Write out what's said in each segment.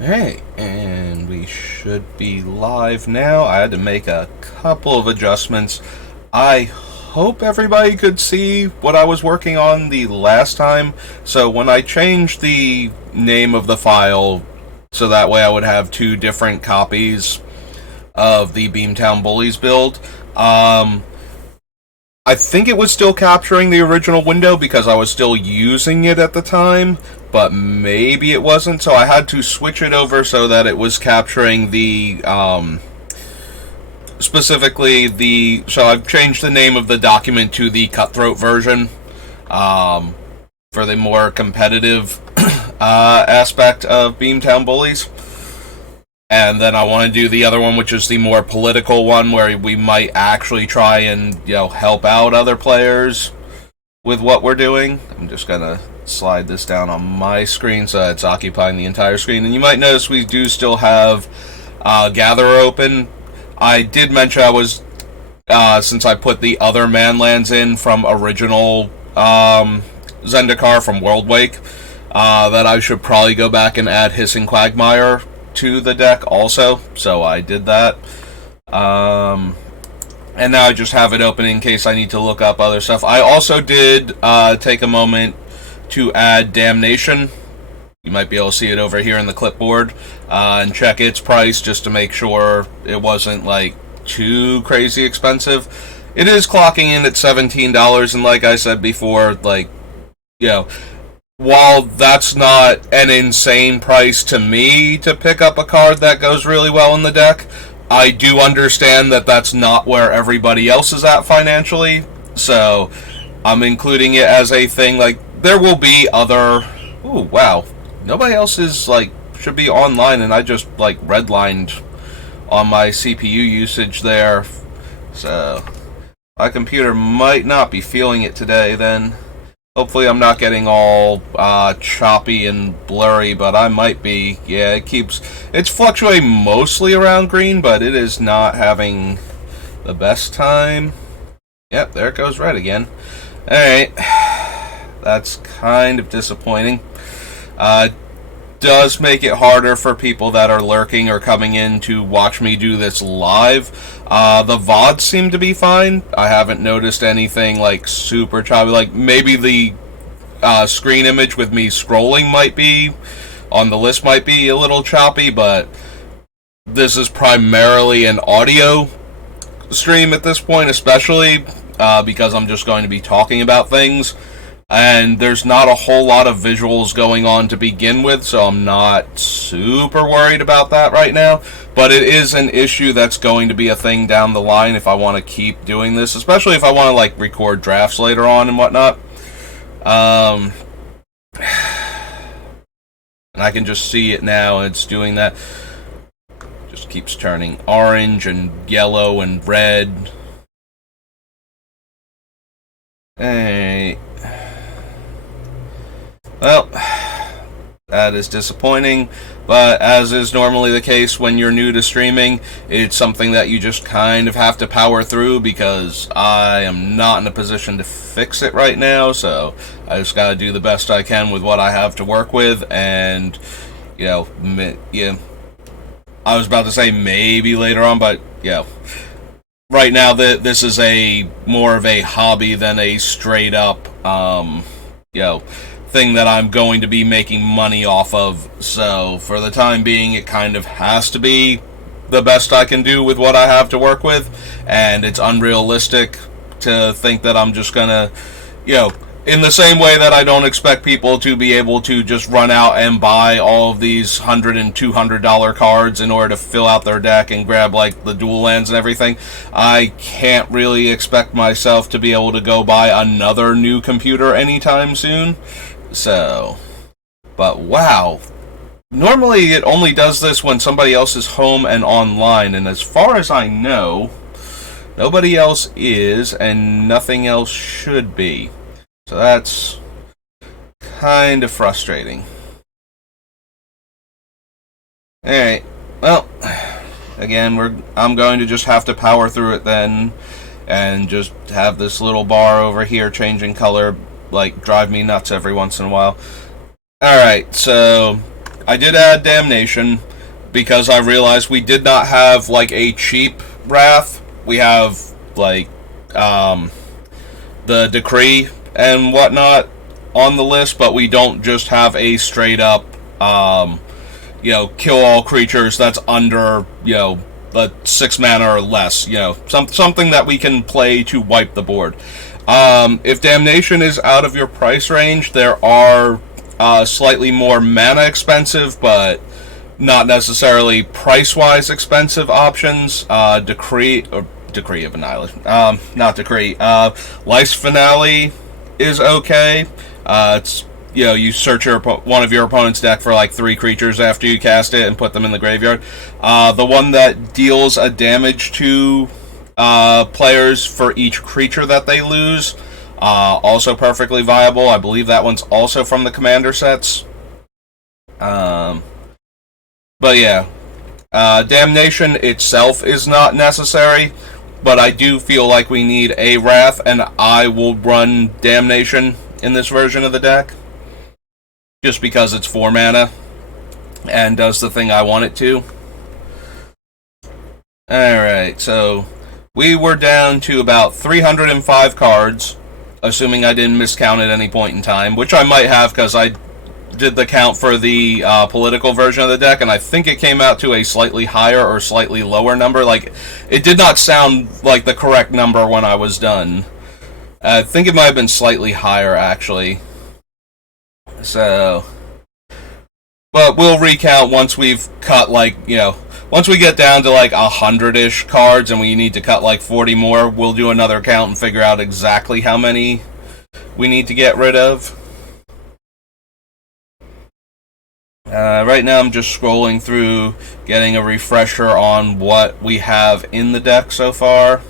Hey, and we should be live now. I had to make a couple of adjustments. I hope everybody could see what I was working on the last time. So when I changed the name of the file, so that way I would have two different copies of the Beamtown Bullies build. I think it was still capturing the original window because I was still using it at the time, but maybe it wasn't, so I had to switch it over so that it was capturing the, specifically the, so I've changed the name of the document to the Cutthroat version, for the more competitive, aspect of Beamtown Bullies. And then I want to do the other one, which is the more political one, where we might actually try and, help out other players with what we're doing. I'm just going to slide this down on my screen so that it's occupying the entire screen. And you might notice we do still have Gatherer open. I did mention I was, since I put the other Manlands in from original Zendikar from Worldwake, that I should probably go back and add Hissing Quagmire to the deck also, so I did that. And now I just have it open in case I need to look up other stuff. I also did take a moment to add Damnation. You might be able to see it over here in the clipboard, and check its price just to make sure it wasn't like too crazy expensive. It is clocking in at $17, and like I said before, like, while that's not an insane price to me to pick up a card that goes really well in the deck, I do understand that that's not where everybody else is at financially, so I'm including it as a thing. Like, there will be other... Ooh, wow. Nobody else is, should be online, and I just, redlined on my CPU usage there. So, my computer might not be feeling it today, then. Hopefully I'm not getting all choppy and blurry, but I might be. Yeah, it's fluctuating mostly around green, but it is not having the best time. Yep, there it goes red again. Alright, that's kind of disappointing. Does make it harder for people that are lurking or coming in to watch me do this live. The VODs seem to be fine. I haven't noticed anything super choppy. Maybe the screen image with me scrolling might be on the list might be a little choppy, but this is primarily an audio stream at this point, especially because I'm just going to be talking about things. And there's not a whole lot of visuals going on to begin with, so I'm not super worried about that right now. But it is an issue that's going to be a thing down the line if I want to keep doing this, especially if I want to record drafts later on and whatnot. And I can just see it now, and it's doing that. Just keeps turning orange and yellow and red. Hey. Well, that is disappointing, but as is normally the case when you're new to streaming, it's something that you just kind of have to power through because I am not in a position to fix it right now, so I just gotta do the best I can with what I have to work with, and, I was about to say maybe later on, but, right now this is more of a hobby than a straight up, thing that I'm going to be making money off of. So for the time being, it kind of has to be the best I can do with what I have to work with, and it's unrealistic to think that I'm just gonna, in the same way that I don't expect people to be able to just run out and buy all of these $100 and $200 cards in order to fill out their deck and grab the dual lands and everything, I can't really expect myself to be able to go buy another new computer anytime soon. So, but wow. Normally it only does this when somebody else is home and online, and as far as I know, nobody else is, and nothing else should be. So that's kind of frustrating. Alright, well, again, I'm going to just have to power through it then, and just have this little bar over here changing color drive me nuts every once in a while. Alright, so I did add Damnation because I realized we did not have like a cheap Wrath. We have like the Decree and whatnot on the list, but we don't just have a straight up kill all creatures that's under a 6 mana or less. Something that we can play to wipe the board. If Damnation is out of your price range, there are slightly more mana expensive, but not necessarily price-wise expensive options. Decree of Annihilation. Not Decree. Life's Finale is okay. It's you search one of your opponent's deck for like 3 creatures after you cast it and put them in the graveyard. The one that deals a damage to players for each creature that they lose, also perfectly viable. I believe that one's also from the commander sets. But yeah, Damnation itself is not necessary, but I do feel like we need a Wrath, and I will run Damnation in this version of the deck, just because it's 4 mana and does the thing I want it to. Alright, so we were down to about 305 cards, assuming I didn't miscount at any point in time, which I might have because I did the count for the political version of the deck, and I think it came out to a slightly higher or slightly lower number. Like, it did not sound like the correct number when I was done. I think it might have been slightly higher, actually. So, but we'll recount once we've cut, like, once we get down to like 100-ish cards and we need to cut like 40 more, we'll do another count and figure out exactly how many we need to get rid of. Right now I'm just scrolling through, getting a refresher on what we have in the deck so far.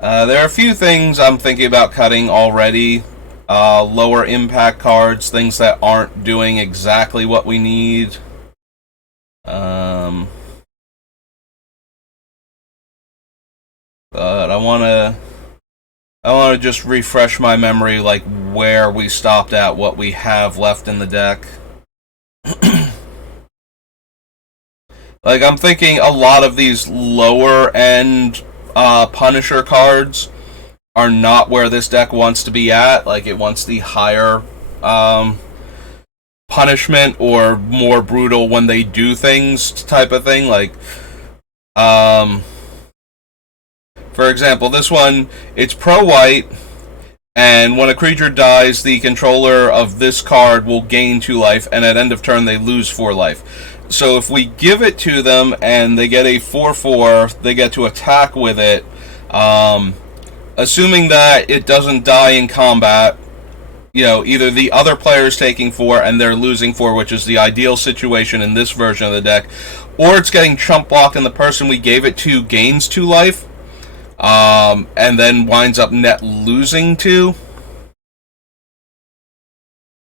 There are a few things I'm thinking about cutting already. Lower impact cards, things that aren't doing exactly what we need. But I wanna just refresh my memory, like where we stopped at, what we have left in the deck. Like, I'm thinking a lot of these lower end Punisher cards are not where this deck wants to be at. Like, it wants the higher punishment or more brutal when they do things type of thing. Like, for example, this one, it's pro-white, and when a creature dies, the controller of this card will gain 2 life, and at end of turn they lose 4 life. So if we give it to them and they get a 4/4, they get to attack with it. Assuming that it doesn't die in combat, either the other player is taking 4 and they're losing 4, which is the ideal situation in this version of the deck, or it's getting chump blocked and the person we gave it to gains 2 life, and then winds up net losing 2.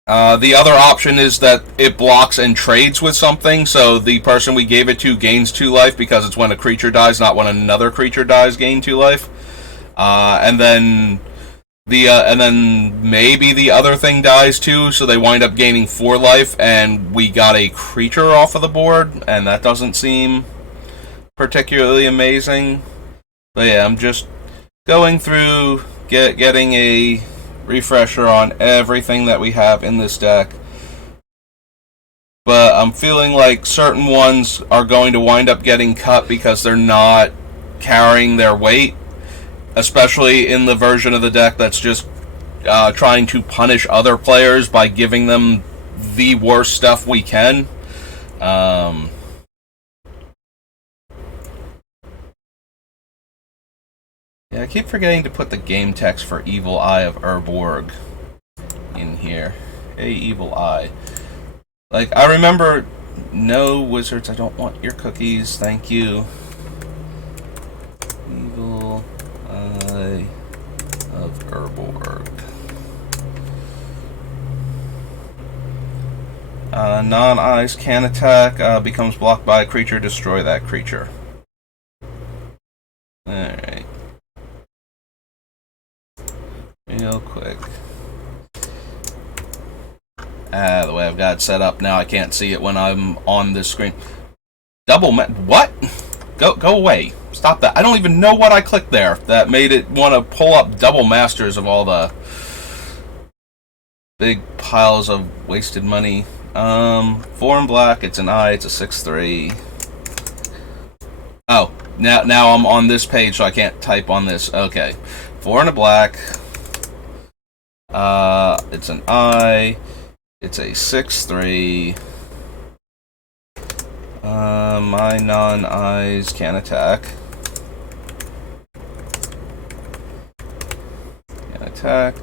The other option is that it blocks and trades with something, so the person we gave it to gains 2 life because it's when a creature dies, not when another creature dies, gain 2 life. And then maybe the other thing dies too, so they wind up gaining 4 life, and we got a creature off of the board, and that doesn't seem particularly amazing. But yeah, I'm just going through, getting a refresher on everything that we have in this deck. But I'm feeling like certain ones are going to wind up getting cut because they're not carrying their weight, especially in the version of the deck that's just trying to punish other players by giving them the worst stuff we can. Yeah, I keep forgetting to put the game text for Evil Eye of Urborg in here. Hey, Evil Eye. Like, I remember, no wizards, I don't want your cookies, thank you. Evil Eye of Urborg. Non-eyes can attack, becomes blocked by a creature, destroy that creature. Alright. Real quick. The way I've got that set up. Now I can't see it when I'm on this screen. What? Go away. Stop that. I don't even know what I clicked there that made it want to pull up double masters of all the big piles of wasted money. 4 in black, it's an I, it's a 6/3. Oh, now I'm on this page, so I can't type on this. Okay. 4 in a black. It's an I. It's a 6/3. My non-I's can attack. Can attack.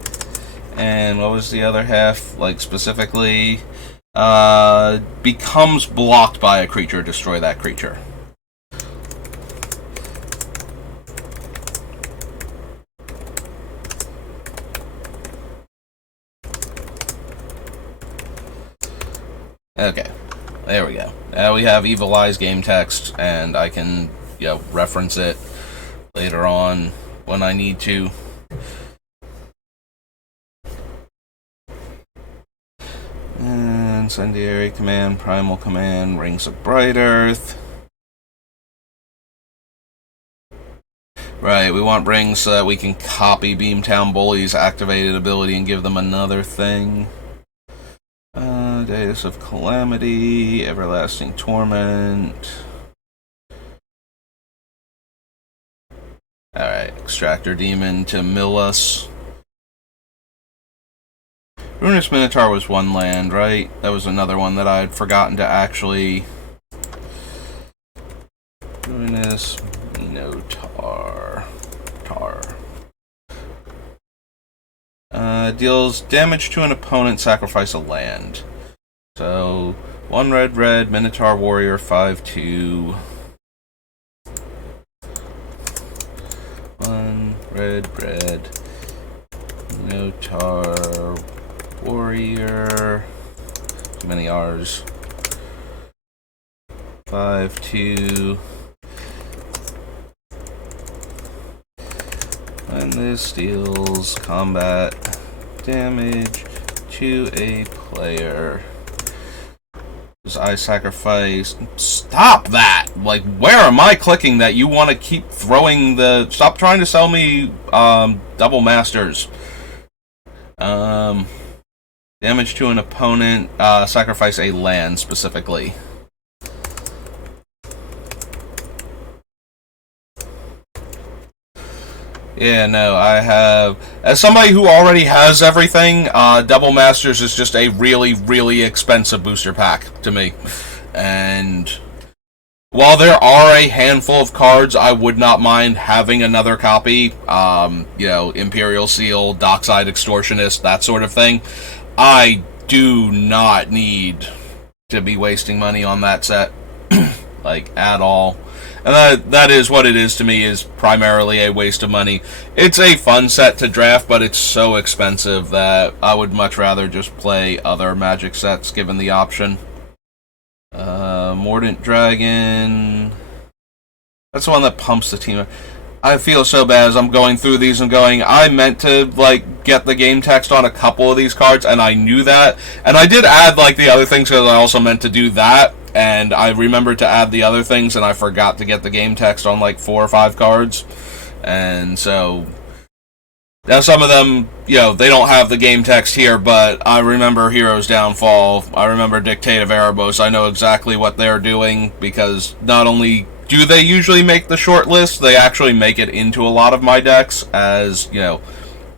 And what was the other half? Like, specifically, becomes blocked by a creature, destroy that creature. Okay, there we go. Now we have Evil Eye's game text, and I can, reference it later on when I need to. Incendiary Command, Primal Command, Rings of Bright Earth. Right, we want rings so that we can copy Beamtown Bullies' activated ability and give them another thing. Days of Calamity, Everlasting Torment. Alright, Extractor Demon to mill us. Ruinous Minotaur was 1 land, right? That was another one that I had forgotten to actually... Ruinous Minotaur. Deals damage to an opponent, sacrifice a land. So, 1 red, Minotaur Warrior, 5/2. 1 red, Minotaur Warrior. Too many R's. 5/2. And this deals combat damage to a player. I sacrifice. Stop that! Like, where am I clicking that you want to keep throwing the. Stop trying to sell me double masters. Damage to an opponent, sacrifice a land specifically. Yeah, no, I have... As somebody who already has everything, Double Masters is just a really, really expensive booster pack to me. And while there are a handful of cards, I would not mind having another copy. Imperial Seal, Dockside Extortionist, that sort of thing. I do not need to be wasting money on that set. Like, at all. And that is what it is to me, is primarily a waste of money. It's a fun set to draft, but it's so expensive that I would much rather just play other Magic sets, given the option. Mordant Dragon. That's the one that pumps the team. I feel so bad as I'm going through these and going, I meant to, get the game text on a couple of these cards, and I knew that. And I did add, the other things, because I also meant to do that. And I remembered to add the other things, and I forgot to get the game text on 4 or 5 cards. And so, now some of them, they don't have the game text here, but I remember Hero's Downfall, I remember Dictate of Erebos, I know exactly what they're doing, because not only do they usually make the short list, they actually make it into a lot of my decks as,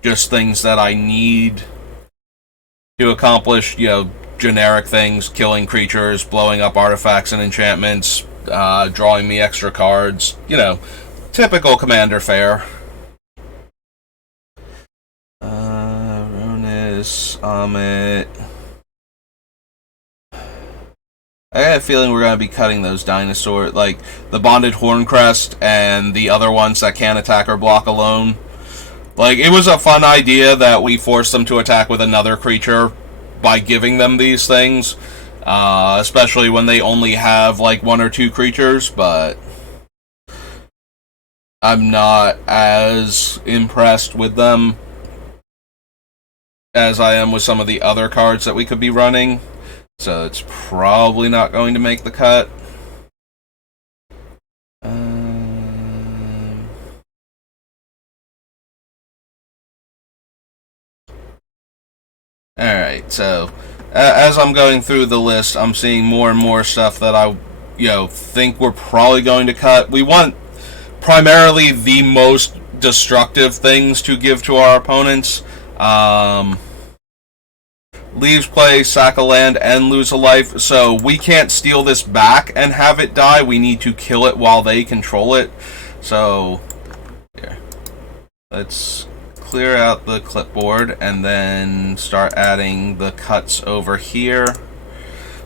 just things that I need to accomplish, generic things, killing creatures, blowing up artifacts and enchantments, drawing me extra cards, typical Commander fare. Ronus, Amit. I got a feeling we're going to be cutting those dinosaurs, the Bonded Horncrest and the other ones that can't attack or block alone. It was a fun idea that we forced them to attack with another creature by giving them these things, especially when they only have 1 or 2 creatures, but I'm not as impressed with them as I am with some of the other cards that we could be running. So it's probably not going to make the cut. Alright, so as I'm going through the list, I'm seeing more and more stuff that I, think we're probably going to cut. We want primarily the most destructive things to give to our opponents. Leaves play, sack a land, and lose a life. So we can't steal this back and have it die. We need to kill it while they control it. So, here. Let's clear out the clipboard and then start adding the cuts over here.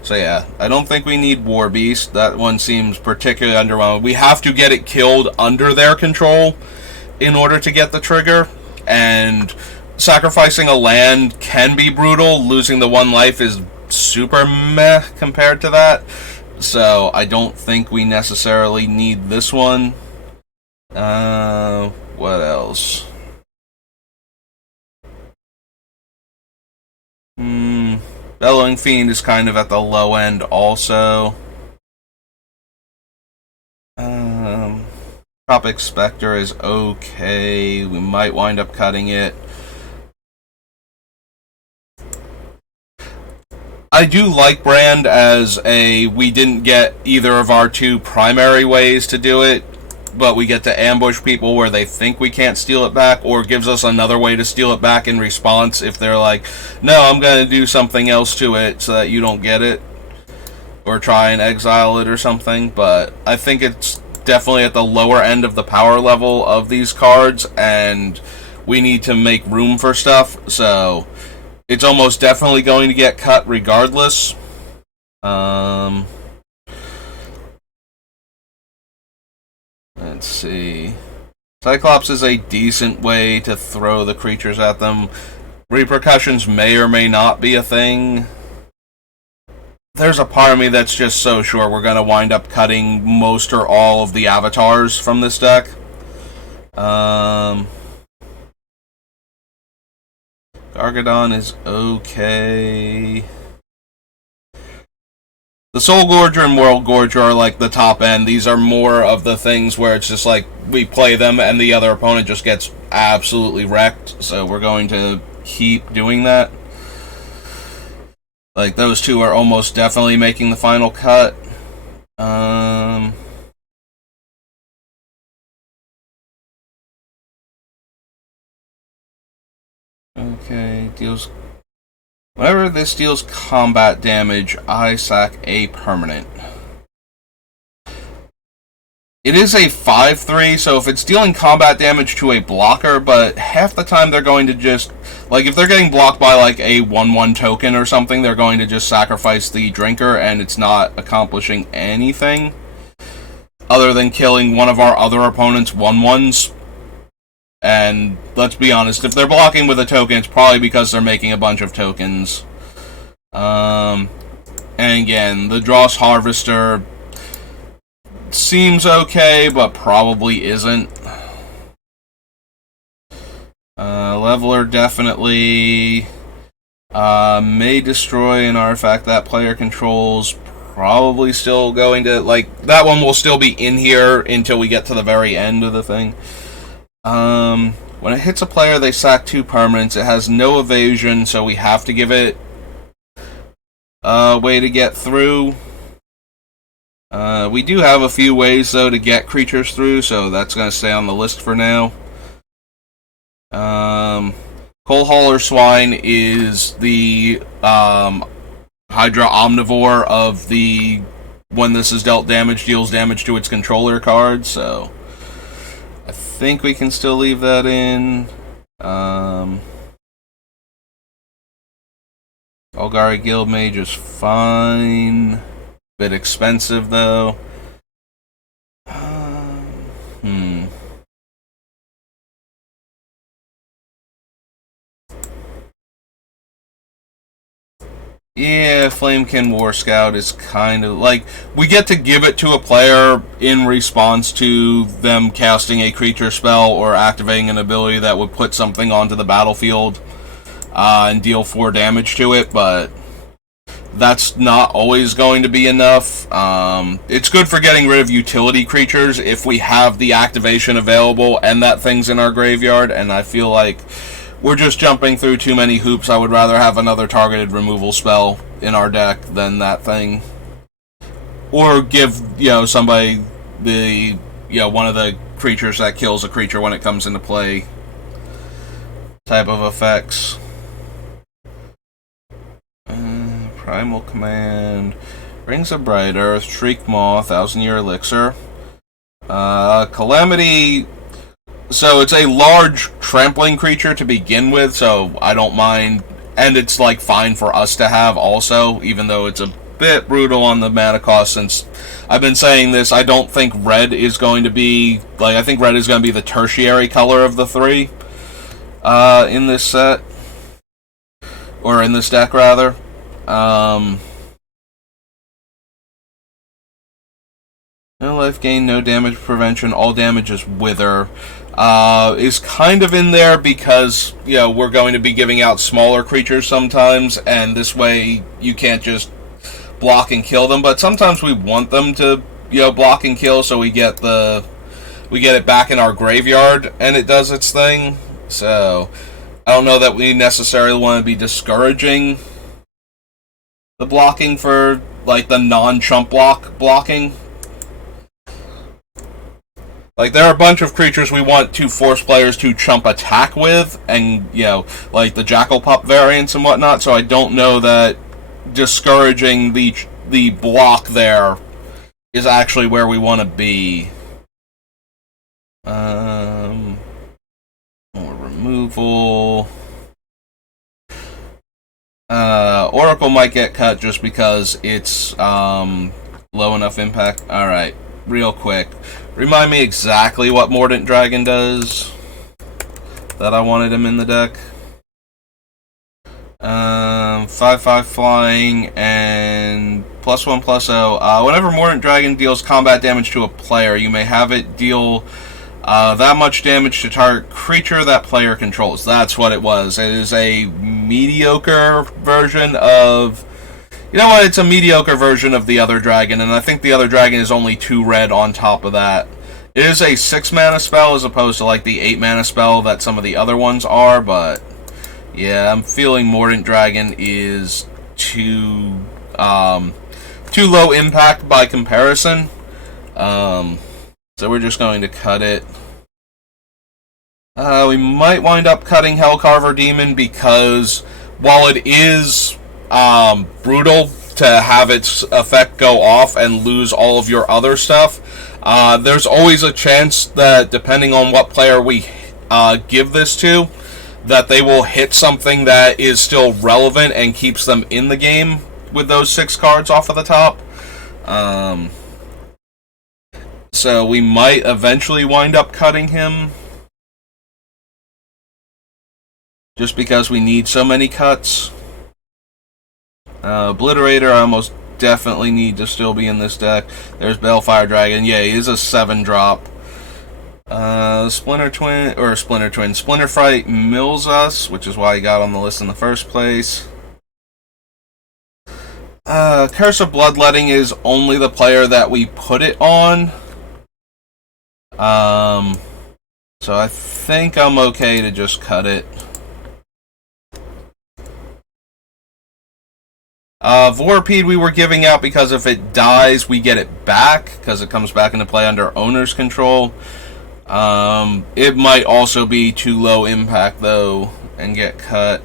So yeah, I don't think we need War Beast. That one seems particularly underwhelming. We have to get it killed under their control in order to get the trigger, and sacrificing a land can be brutal. Losing the one life is super meh compared to that. So I don't think we necessarily need this one. What else? Bellowing Fiend is kind of at the low end also. Tropic Spectre is okay. We might wind up cutting it. I do like Brand as we didn't get either of our two primary ways to do it, but we get to ambush people where they think we can't steal it back, or gives us another way to steal it back in response if they're like, no, I'm going to do something else to it so that you don't get it, or try and exile it or something. But I think it's definitely at the lower end of the power level of these cards, and we need to make room for stuff, so it's almost definitely going to get cut regardless. Let's see. Cyclops is a decent way to throw the creatures at them. Repercussions may or may not be a thing. There's a part of me that's just so sure we're going to wind up cutting most or all of the avatars from this deck. Gargadon is okay. The Soul Gorger and World Gorger are like the top end. These are more of the things where it's just like we play them and the other opponent just gets absolutely wrecked. So we're going to keep doing that. Like those two are almost definitely making the final cut. Okay, deals. Whenever this deals combat damage, I sack a permanent. It is a 5/3, so if it's dealing combat damage to a blocker, but half the time they're going to just, like, if they're getting blocked by, like, a 1/1 token or something, they're going to just sacrifice the Drinker, and it's not accomplishing anything other than killing one of our other opponent's 1/1s. And let's be honest, if they're blocking with a token, it's probably because they're making a bunch of tokens. And again, the Dross Harvester seems okay, but probably isn't. Leveler definitely may destroy an artifact that player controls. Probably still going to, like, that one will still be in here until we get to the very end of the thing. When it hits a player, they sack 2 permanents. It has no evasion, so we have to give it a way to get through. We do have a few ways, though, to get creatures through, so that's going to stay on the list for now. Coal Hauler Swine is the Hydra Omnivore of the when this is dealt damage, deals damage to its controller card, so I think we can still leave that in. Golgari Guildmage is fine. Bit expensive, though. Yeah, Flamekin War Scout is kind of like, we get to give it to a player in response to them casting a creature spell or activating an ability that would put something onto the battlefield and deal 4 damage to it, but that's not always going to be enough. It's good for getting rid of utility creatures if we have the activation available and that thing's in our graveyard, and I feel like we're just jumping through too many hoops. I would rather have another targeted removal spell in our deck than that thing. Or give, somebody the, one of the creatures that kills a creature when it comes into play type of effects. Primal Command, Rings of Bright Earth, Shriek Maw, Thousand Year Elixir. Calamity, so it's a large trampling creature to begin with, so I don't mind, and it's like fine for us to have also, even though it's a bit brutal on the mana cost. Since I've been saying this, I don't think red is going to be, I think red is going to be the tertiary color of the three in this set, or in this deck rather. No life gain, no damage prevention, all damage is wither. Is kind of in there because, we're going to be giving out smaller creatures sometimes, and this way you can't just block and kill them, but sometimes we want them to, block and kill, so we get it back in our graveyard, and it does its thing. So, I don't know that we necessarily want to be discouraging the blocking for, the non-chump blocking. There are a bunch of creatures we want to force players to chump attack with, and, the Jackal Pup variants and whatnot, so I don't know that discouraging the block there is actually where we want to be. More removal. Oracle might get cut just because it's low enough impact. Alright, real quick. Remind me exactly what Mordant Dragon does that I wanted him in the deck. 5/5 flying and +1/+0. Whenever Mordant Dragon deals combat damage to a player, you may have it deal that much damage to target creature that player controls. That's what it was. It is a mediocre version of... It's a mediocre version of the other dragon, and I think the other dragon is only 2 red on top of that. It is a 6 mana spell as opposed to the 8 mana spell that some of the other ones are, but yeah, I'm feeling Mordant Dragon is too low impact by comparison. So we're just going to cut it. We might wind up cutting Hellcarver Demon because while it is brutal to have its effect go off and lose all of your other stuff, there's always a chance that depending on what player we give this to, that they will hit something that is still relevant and keeps them in the game with those 6 cards off of the top. So we might eventually wind up cutting him, just because we need so many cuts. Obliterator, I almost definitely need to still be in this deck. There's Balefire Dragon. Yeah, he is a 7-drop. Splinter Fright mills us, which is why he got on the list in the first place. Curse of Bloodletting is only the player that we put it on. So I think I'm okay to just cut it. Vorpede we were giving out because if it dies, we get it back, because it comes back into play under owner's control. It might also be too low impact, though, and get cut.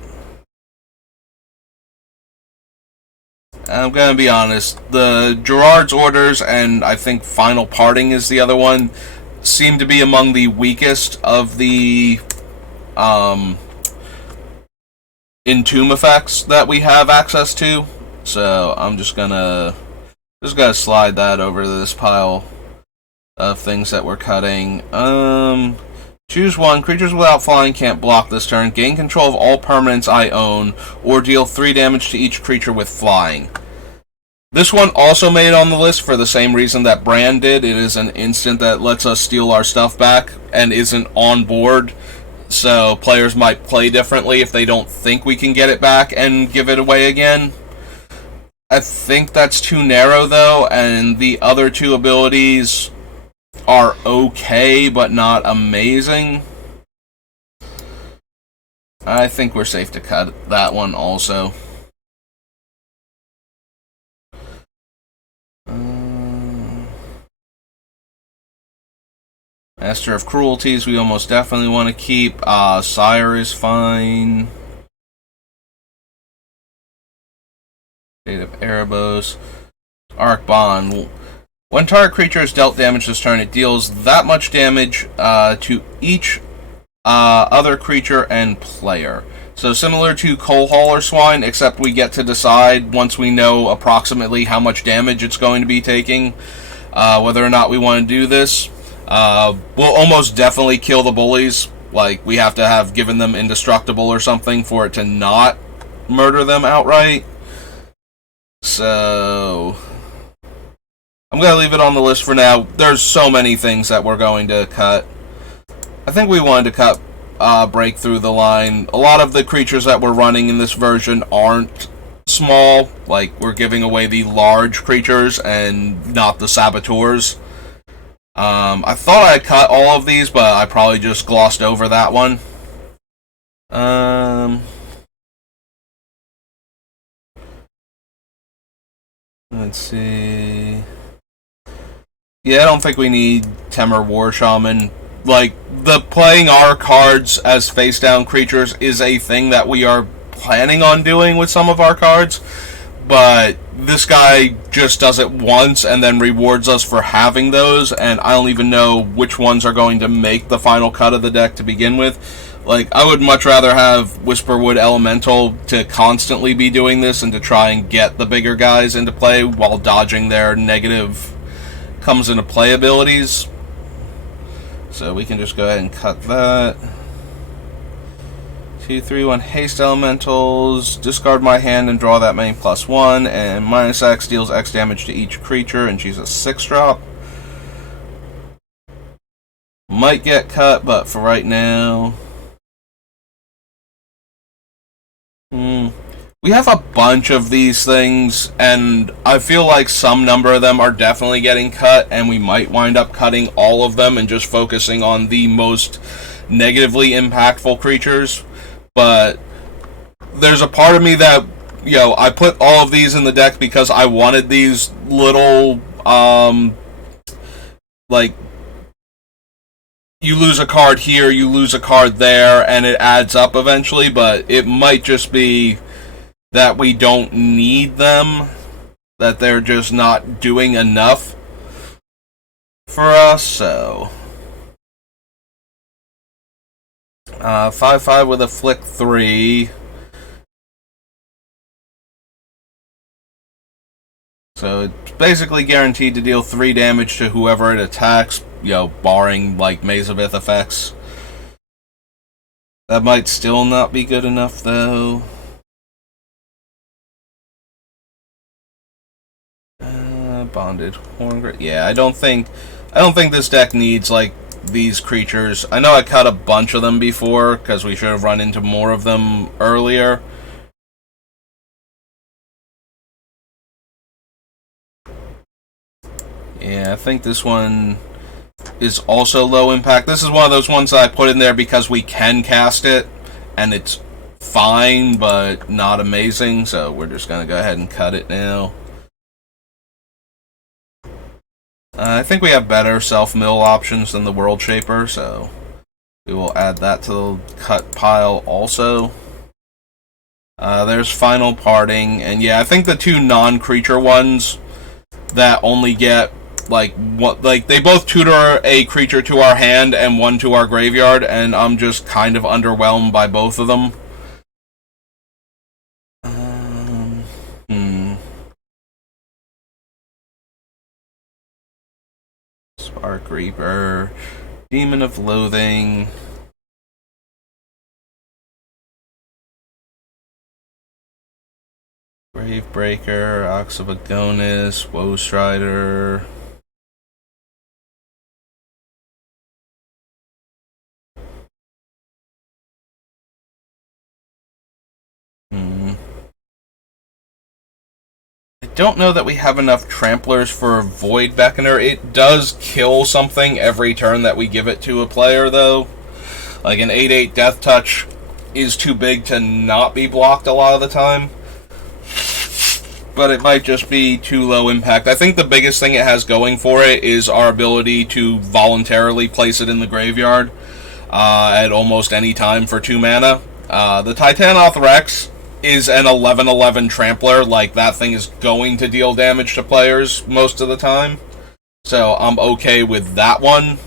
I'm gonna be honest, the Gerard's Orders, and I think Final Parting is the other one, seem to be among the weakest of the Entomb effects that we have access to. So I'm just gonna slide that over to this pile of things that we're cutting. Choose one. Creatures without flying can't block this turn. Gain control of all permanents I own, or deal 3 damage to each creature with flying. This one also made it on the list for the same reason that Brand did. It is an instant that lets us steal our stuff back and isn't on board. So players might play differently if they don't think we can get it back and give it away again. I think that's too narrow, though, and the other two abilities are okay, but not amazing. I think we're safe to cut that one also. Master of Cruelties, we almost definitely want to keep. Sire is fine. State of Erebos. Arc Bond. When target creature is dealt damage this turn, it deals that much damage to each other creature and player. So similar to Coal Hauler Swine, except we get to decide once we know approximately how much damage it's going to be taking, whether or not we want to do this. We'll almost definitely kill the bullies. Like, we have to have given them indestructible or something for it to not murder them outright. So I'm going to leave it on the list for now. There's so many things that we're going to cut. I think we wanted to cut break through the line. A lot of the creatures that we're running in this version aren't small. Like, we're giving away the large creatures and not the saboteurs. I thought I cut all of these, but I probably just glossed over that one. Let's see. Yeah, I don't think we need Temur War Shaman. Like, the playing our cards as face down creatures is a thing that we are planning on doing with some of our cards, but this guy just does it once and then rewards us for having those, and I don't even know which ones are going to make the final cut of the deck to begin with. Like, I would much rather have Whisperwood Elemental to constantly be doing this and to try and get the bigger guys into play while dodging their negative comes into play abilities. So we can just go ahead and cut that. 2, 3, 1 haste elementals. Discard my hand and draw that many +1. And -X deals X damage to each creature, and she's a 6-drop. Might get cut, but for right now. We have a bunch of these things, and I feel like some number of them are definitely getting cut, and we might wind up cutting all of them and just focusing on the most negatively impactful creatures. But there's a part of me that, I put all of these in the deck because I wanted these little, like, you lose a card here, you lose a card there, and it adds up eventually, but it might just be that we don't need them, that they're just not doing enough for us, so 5/5 with a flick 3. So it's basically guaranteed to deal 3 damage to whoever it attacks, barring like Maze of Ith effects. That might still not be good enough though. Bonded Horngrit. Yeah, I don't think this deck needs like these creatures. I know I cut a bunch of them before because we should have run into more of them earlier. Yeah, I think this one is also low impact. This is one of those ones that I put in there because we can cast it, and it's fine, but not amazing, so we're just going to go ahead and cut it now. I think we have better self-mill options than the World Shaper, so we will add that to the cut pile also. There's Final Parting, and yeah, I think the 2 non-creature ones that only get they both tutor a creature to our hand and one to our graveyard, and I'm just kind of underwhelmed by both of them. Spark Reaper, Demon of Loathing. Gravebreaker, Ox of Agonis, Woe Strider. don't know that we have enough tramplers for Void Beckoner. It does kill something every turn that we give it to a player, though. Like an 8/8 Death Touch is too big to not be blocked a lot of the time. But it might just be too low impact. I think the biggest thing it has going for it is our ability to voluntarily place it in the graveyard at almost any time for 2 mana. The Titanoth Rex is an 11/11 trampler. Like, that thing is going to deal damage to players most of the time. So I'm okay with that one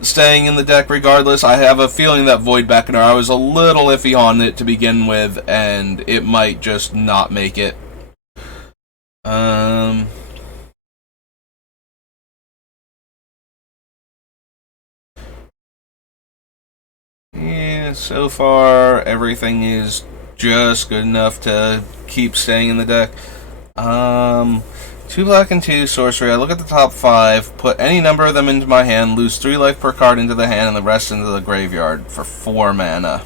staying in the deck regardless. I have a feeling that Void Beckoner, I was a little iffy on it to begin with, and it might just not make it. Yeah, so far everything is just good enough to keep staying in the deck. 2 black and 2 sorcery. I look at the top 5, put any number of them into my hand, lose 3 life per card into the hand, and the rest into the graveyard for 4 mana.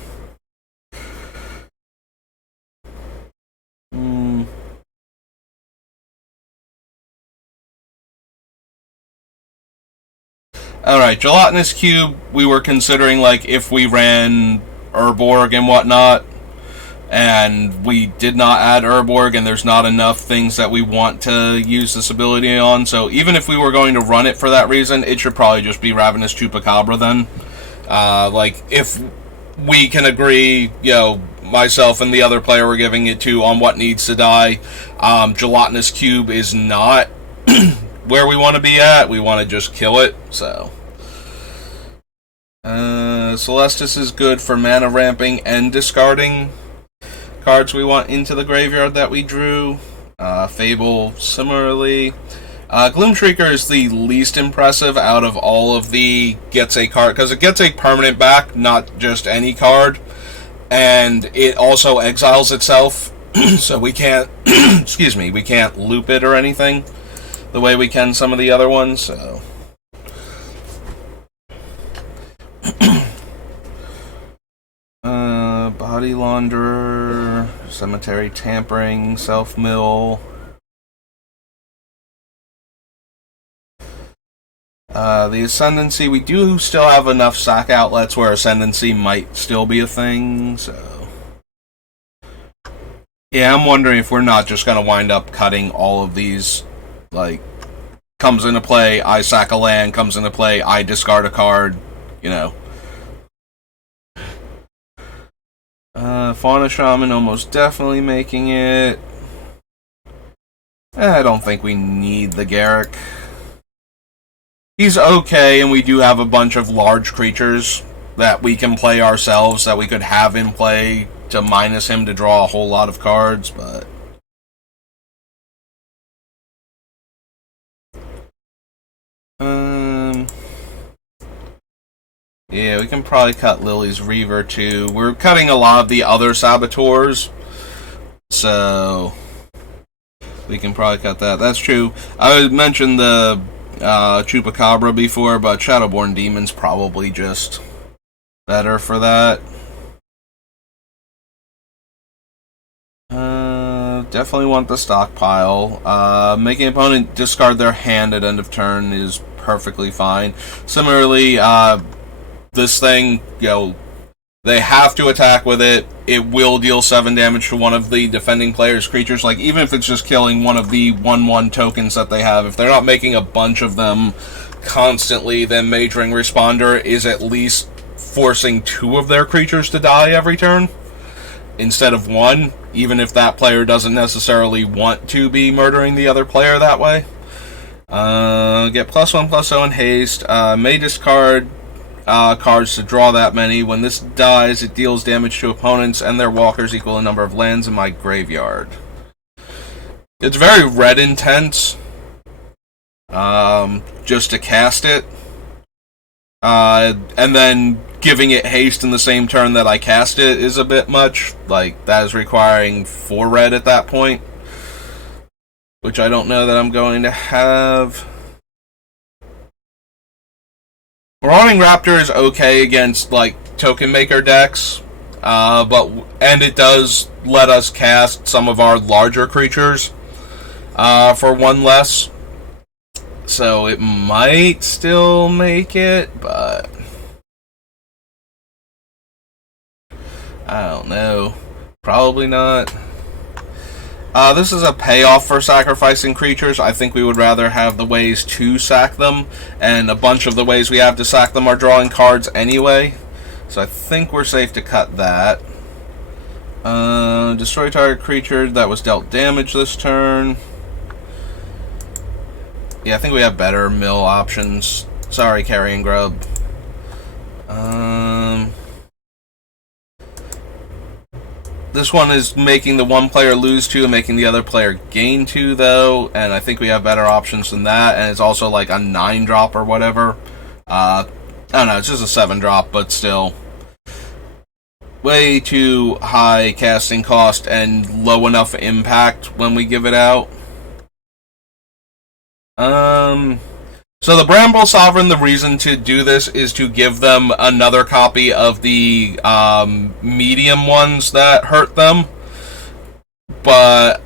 Alright, Gelatinous Cube, we were considering, like, if we ran Urborg and whatnot, and we did not add Urborg, and there's not enough things that we want to use this ability on, so even if we were going to run it for that reason, it should probably just be Ravenous Chupacabra then. Like, if we can agree, you know, myself and the other player we're giving it to on what needs to die, Gelatinous Cube is not where we want to be at. We want to just kill it, so. Celestis is good for mana ramping and discarding cards we want into the graveyard that we drew. Fable, similarly. Gloom Shrieker is the least impressive out of all of the gets a card, because it gets a permanent back, not just any card, and it also exiles itself, so we can't, excuse me, we can't loop it or anything the way we can some of the other ones, so. Body Launderer, Cemetery Tampering, Self-Mill. The Ascendancy, we do still have enough sack outlets where Ascendancy might still be a thing, so. Yeah, I'm wondering if we're not just going to wind up cutting all of these, like, comes into play, I sack a land, comes into play, I discard a card, you know. Fauna Shaman almost definitely making it. I don't think we need the Garruk. He's okay, and we do have a bunch of large creatures that we can play ourselves, that we could have him play to minus him to draw a whole lot of cards, but. Yeah, we can probably cut Lily's Reaver too. We're cutting a lot of the other Saboteurs, so we can probably cut that. That's true. I mentioned the Chupacabra before, but Shadowborn Demon's probably just better for that. Definitely want the stockpile. Making an opponent discard their hand at end of turn is perfectly fine. Similarly, this thing, you know, they have to attack with it. It will deal 7 damage to one of the defending player's creatures. Like, even if it's just killing one of the 1/1 tokens that they have, if they're not making a bunch of them constantly, then Majoring Responder is at least forcing 2 of their creatures to die every turn instead of 1, even if that player doesn't necessarily want to be murdering the other player that way. Get +1/+0 haste. May discard cards to draw that many. When this dies, it deals damage to opponents and their walkers equal the number of lands in my graveyard. It's very red intense, just to cast it. And then giving it haste in the same turn that I cast it is a bit much. Like, that is requiring 4 red at that point, which I don't know that I'm going to have. Marauding Raptor is okay against, like, token maker decks, and it does let us cast some of our larger creatures. for one less. So it might still make it, but I don't know. Probably not. This is a payoff for sacrificing creatures. I think we would rather have the ways to sack them, and a bunch of the ways we have to sack them are drawing cards anyway. So I think we're safe to cut that. Destroy target creature that was dealt damage this turn. Yeah, I think we have better mill options. Sorry, Carrion Grub. This one is making the one player lose 2 and making the other player gain 2, though, and I think we have better options than that, and it's also like a 9-drop or whatever. I don't know, it's just a 7-drop, but still. Way too high casting cost and low enough impact when we give it out. So the Bramble Sovereign, the reason to do this is to give them another copy of the medium ones that hurt them. But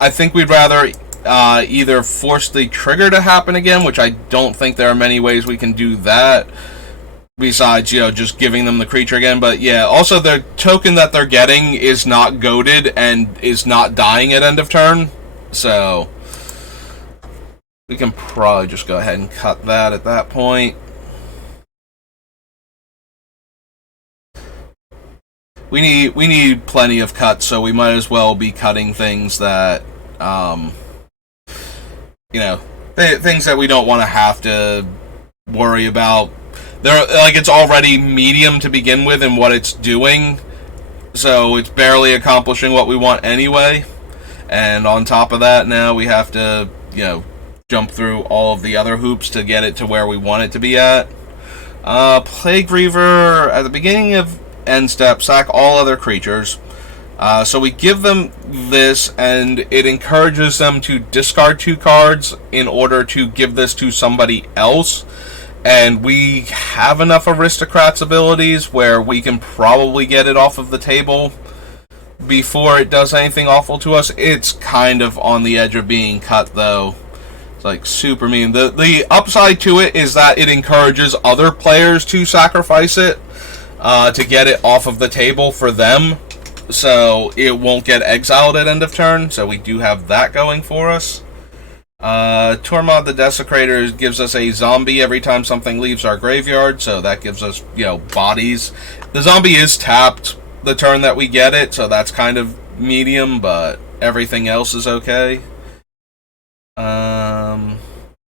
I think we'd rather either force the trigger to happen again, which I don't think there are many ways we can do that, besides, just giving them the creature again. But yeah, also the token that they're getting is not goaded and is not dying at end of turn. So we can probably just go ahead and cut that at that point. We need plenty of cuts, so we might as well be cutting things that, things that we don't want to have to worry about. It's already medium to begin with in what it's doing, so it's barely accomplishing what we want anyway. And on top of that, now we have to, jump through all of the other hoops to get it to where we want it to be at. Plague Reaver, at the beginning of end step, sack all other creatures. So we give them this, and it encourages them to discard 2 cards in order to give this to somebody else. And we have enough Aristocrat's abilities where we can probably get it off of the table before it does anything awful to us. It's kind of on the edge of being cut, though. It's like super mean. The upside to it is that it encourages other players to sacrifice it to get it off of the table for them, so it won't get exiled at end of turn. So we do have that going for us. Tormod the Desecrator gives us a zombie every time something leaves our graveyard, so that gives us, bodies. The zombie is tapped the turn that we get it, so that's kind of medium, but everything else is okay.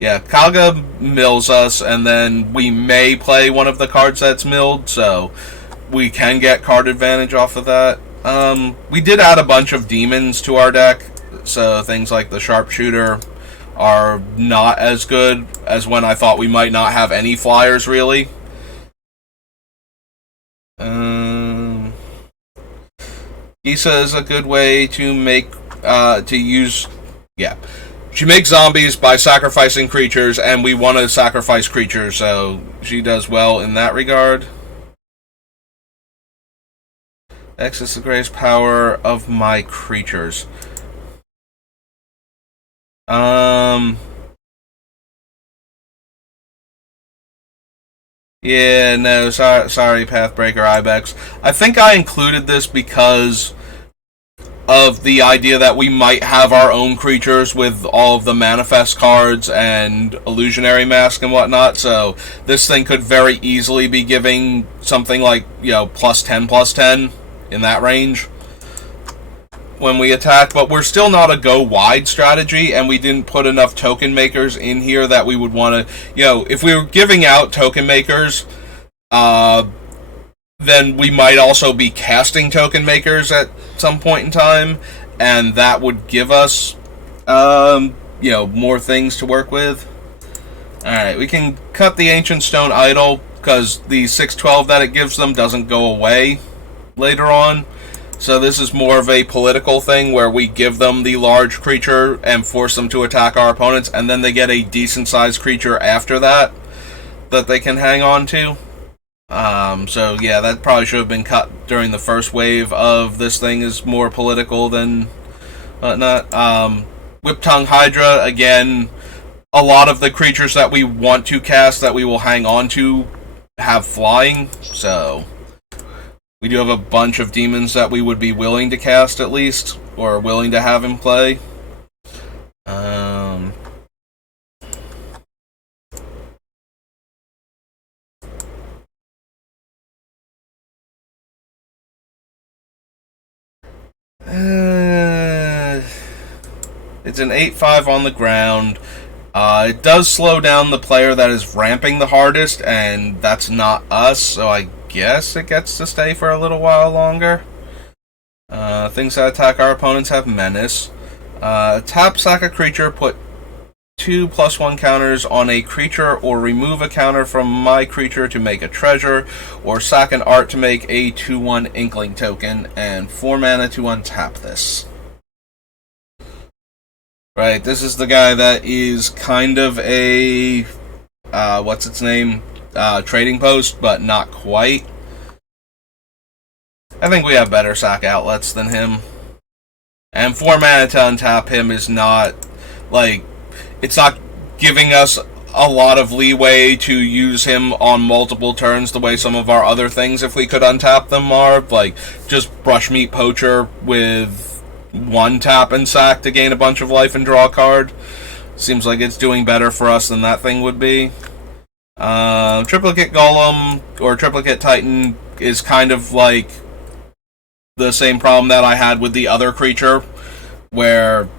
Yeah, Kaga mills us, and then we may play one of the cards that's milled, so we can get card advantage off of that. We did add a bunch of demons to our deck, so things like the Sharpshooter are not as good as when I thought we might not have any flyers, really. Gisa is a good way to make, She makes zombies by sacrificing creatures, and we want to sacrifice creatures, so she does well in that regard. X is the greatest power of my creatures. Yeah, no, sorry, Pathbreaker Ibex. I think I included this because of the idea that we might have our own creatures with all of the manifest cards and illusionary mask and whatnot, so this thing could very easily be giving something like, +10/+10 in that range when we attack, but we're still not a go wide strategy, and we didn't put enough token makers in here that we would want to, if we were giving out token makers, then we might also be casting token makers at some point in time, and that would give us, more things to work with. Alright, we can cut the Ancient Stone Idol, because the 6/12 that it gives them doesn't go away later on. So this is more of a political thing, where we give them the large creature and force them to attack our opponents, and then they get a decent-sized creature after that they can hang on to. So yeah, that probably should have been cut during the first wave of this thing is more political than whatnot. Whip-Tongue Hydra, again, a lot of the creatures that we want to cast that we will hang on to have flying, so we do have a bunch of demons that we would be willing to cast at least, or willing to have him play. It's an 8/5 on the ground. It does slow down the player that is ramping the hardest, and that's not us, so I guess it gets to stay for a little while longer. Things that attack our opponents have menace. Tap, sack a creature, put 2+1 counters on a creature, or remove a counter from my creature to make a treasure, or sack an art to make a 2/1 Inkling token, and 4 mana to untap this. Right, this is the guy that is kind of a, what's its name? Trading post, but not quite. I think we have better sack outlets than him. And 4 mana to untap him is not, like, it's not giving us a lot of leeway to use him on multiple turns the way some of our other things, if we could untap them, are. Like, just Brushmeat Poacher with 1 tap and sack to gain a bunch of life and draw a card. Seems like it's doing better for us than that thing would be. Triplicate Golem or Triplicate Titan is kind of like the same problem that I had with the other creature, where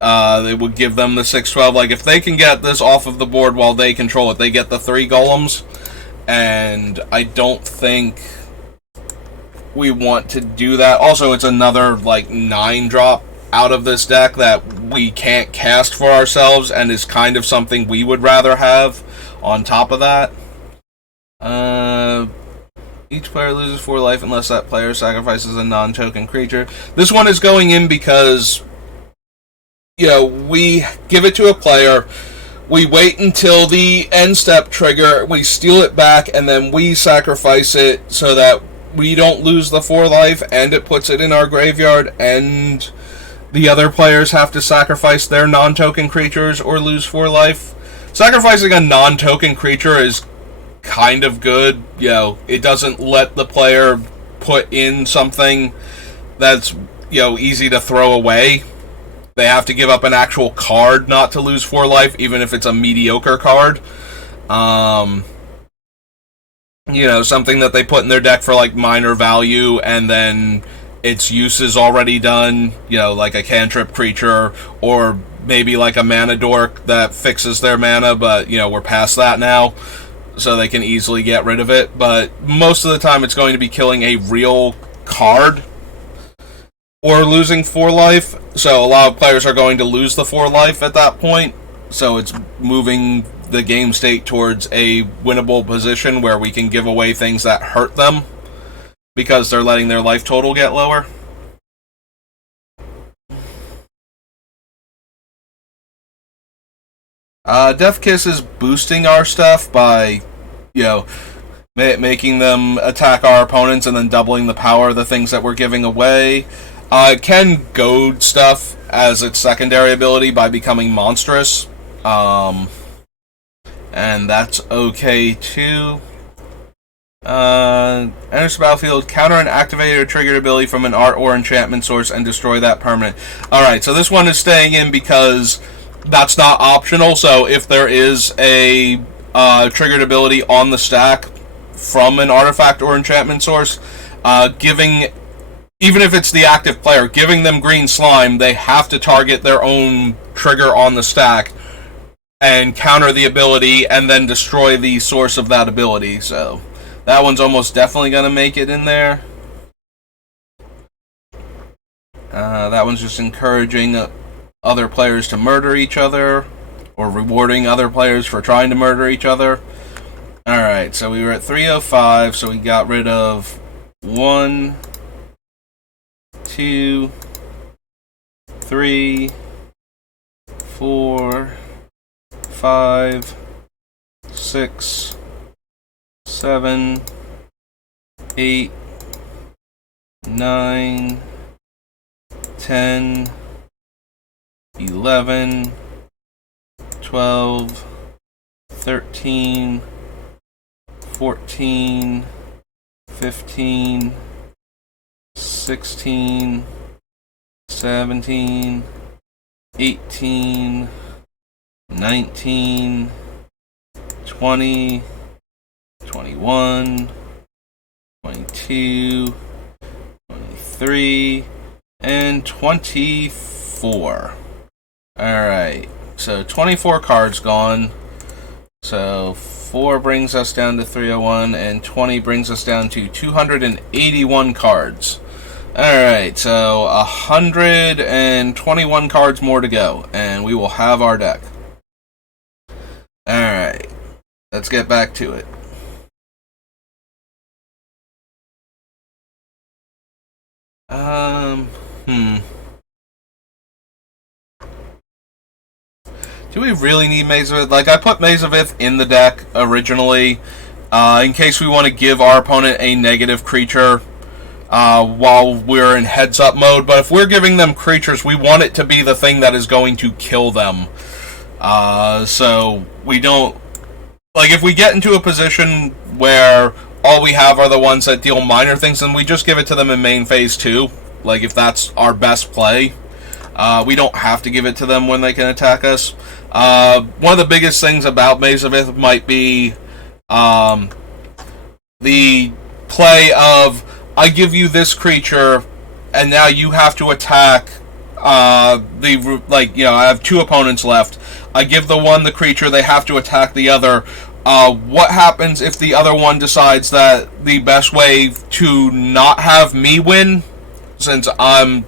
they would give them the 6/12. Like, if they can get this off of the board while they control it, they get the 3 golems, and I don't think we want to do that. Also, it's another, like, 9-drop out of this deck that we can't cast for ourselves, and is kind of something we would rather have on top of that. Each player loses 4 life unless that player sacrifices a non-token creature. This one is going in because, you know, we give it to a player, we wait until the end step trigger, we steal it back, and then we sacrifice it so that we don't lose the 4 life, and it puts it in our graveyard, and the other players have to sacrifice their non-token creatures or lose 4 life. Sacrificing a non-token creature is kind of good. You know, it doesn't let the player put in something that's, you know, easy to throw away. They have to give up an actual card not to lose 4 life, even if it's a mediocre card. You know, something that they put in their deck for, like, minor value, and then its use is already done, you know, like a cantrip creature, or maybe like a mana dork that fixes their mana, but, you know, we're past that now, so they can easily get rid of it. But most of the time it's going to be killing a real card, or losing 4 life, so a lot of players are going to lose the 4 life at that point, so it's moving the game state towards a winnable position where we can give away things that hurt them because they're letting their life total get lower. Death Kiss is boosting our stuff by, you know, making them attack our opponents and then doubling the power of the things that we're giving away. It can goad stuff as its secondary ability by becoming monstrous. And that's okay too. Enters the battlefield, counter an activated or triggered ability from an art or enchantment source and destroy that permanent. Alright, so this one is staying in because that's not optional, so if there is a triggered ability on the stack from an artifact or enchantment source, giving, even if it's the active player, giving them green slime, they have to target their own trigger on the stack and counter the ability and then destroy the source of that ability. So that one's almost definitely going to make it in there. That one's just encouraging other players to murder each other, or rewarding other players for trying to murder each other. Alright, so we were at 305, so we got rid of 1, 2, 3, 4, 5, 6, 7, 8, 9, 10, 11, 12, 13, 14, 15, 16, 17, 18, 19, 20, 21, 22, 23, and 24. Alright, so 24 cards gone. So 4 brings us down to 301, and 20 brings us down to 281 cards. Alright, so 121 cards more to go, and we will have our deck. Alright, let's get back to it. Do we really need Maze of Ith? Like, I put Maze of Ith in the deck originally, in case we want to give our opponent a negative creature while we're in heads-up mode. But if we're giving them creatures, we want it to be the thing that is going to kill them. So we don't... Like, if we get into a position where all we have are the ones that deal minor things, then we just give it to them in main phase 2. Like, if that's our best play. We don't have to give it to them when they can attack us. One of the biggest things about Maze of Ith might be the play of, I give you this creature, and now you have to attack I have 2 opponents left. I give the one the creature, they have to attack the other. What happens if the other one decides that the best way to not have me win, since I'm,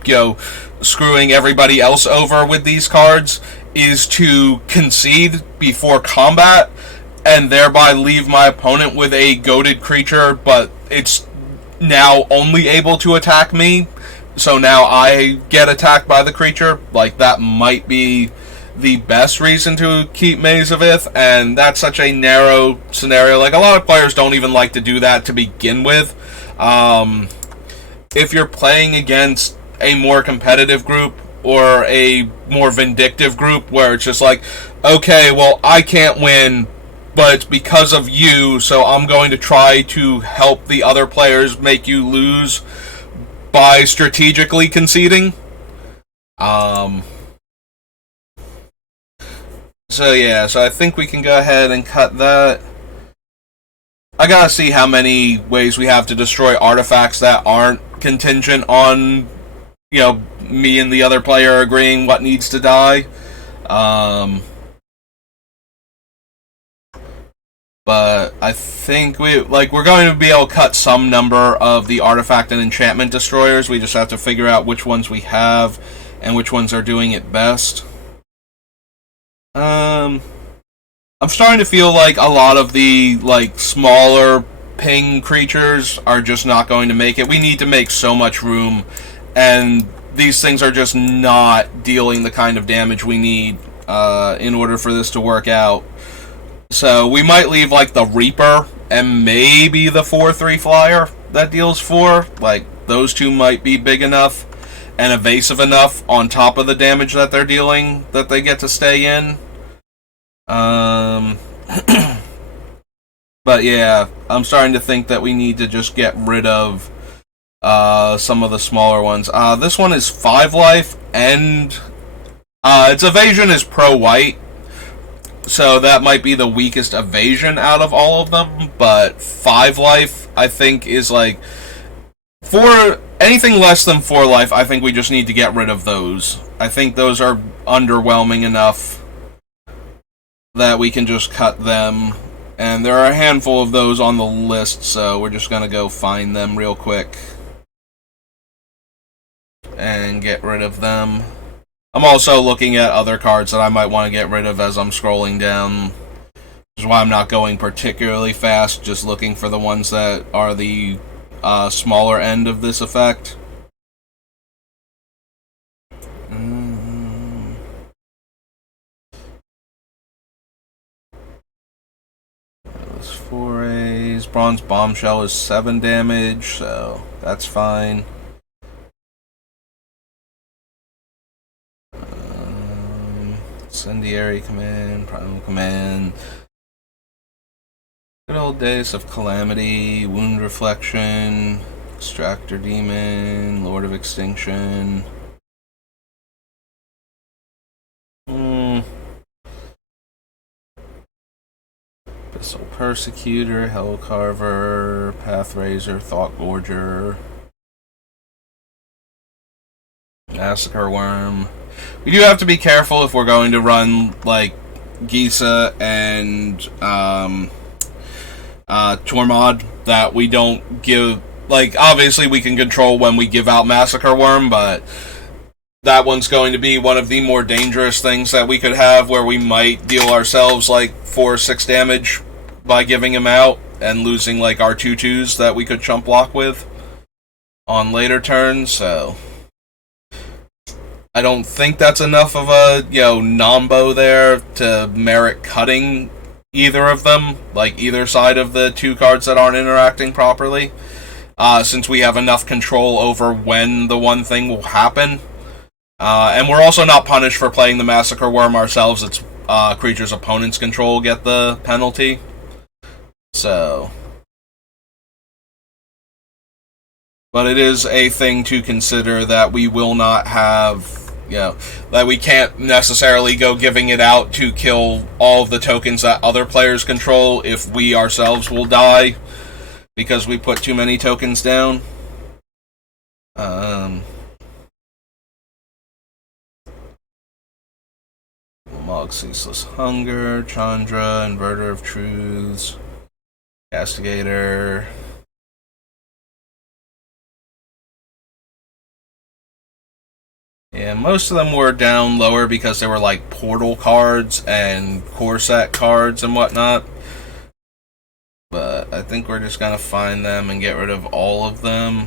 screwing everybody else over with these cards, is to concede before combat, and thereby leave my opponent with a goated creature, but it's now only able to attack me, so now I get attacked by the creature. Like, that might be the best reason to keep Maze of Ith, and that's such a narrow scenario. Like, a lot of players don't even like to do that to begin with. If you're playing against a more competitive group or a more vindictive group where it's just like, okay, well, I can't win, but it's because of you, so I'm going to try to help the other players make you lose by strategically conceding. So I think we can go ahead and cut that. I gotta see how many ways we have to destroy artifacts that aren't contingent on, me and the other player agreeing what needs to die. But I think we're going to be able to cut some number of the artifact and enchantment destroyers. We just have to figure out which ones we have and which ones are doing it best. I'm starting to feel like a lot of the smaller ping creatures are just not going to make it. We need to make so much room, and these things are just not dealing the kind of damage we need in order for this to work out. So we might leave the Reaper and maybe the 4/3 flyer that deals 4. Those 2 might be big enough and evasive enough on top of the damage that they're dealing that they get to stay in. But yeah, I'm starting to think that we need to just get rid of some of the smaller ones. This one is 5 life, and its evasion is pro-white, so that might be the weakest evasion out of all of them, but 5 life, I think, is for anything less than 4 life, I think we just need to get rid of those. I think those are underwhelming enough that we can just cut them. And there are a handful of those on the list, so we're just going to go find them real quick and get rid of them. I'm also looking at other cards that I might want to get rid of as I'm scrolling down, which is why I'm not going particularly fast, just looking for the ones that are the smaller end of this effect. Those 4As. Bronze Bombshell is 7 damage, so that's fine. Incendiary Command, Primal Command. Good old days of Calamity, Wound Reflection, Extractor Demon, Lord of Extinction. Abyssal Persecutor, Hellcarver, Pathraiser, Thoughtgorger, Massacre Worm. We do have to be careful if we're going to run, like, Gisa and Tormod, that we don't give... Like, obviously we can control when we give out Massacre Worm, but that one's going to be one of the more dangerous things that we could have, where we might deal ourselves, like, 4 or 6 damage by giving him out, and losing, like, our 2/2s that we could chump block with on later turns, so... I don't think that's enough of a, nombo there to merit cutting either of them, like either side of the 2 cards that aren't interacting properly, since we have enough control over when the one thing will happen. And we're also not punished for playing the Massacre Worm ourselves. It's creatures' opponents' control get the penalty. So... But it is a thing to consider that we will not have, that we can't necessarily go giving it out to kill all of the tokens that other players control if we ourselves will die because we put too many tokens down. Mog Ceaseless Hunger, Chandra, Inverter of Truths, Castigator... Yeah, most of them were down lower because they were like portal cards and core set cards and whatnot. But I think we're just gonna find them and get rid of all of them.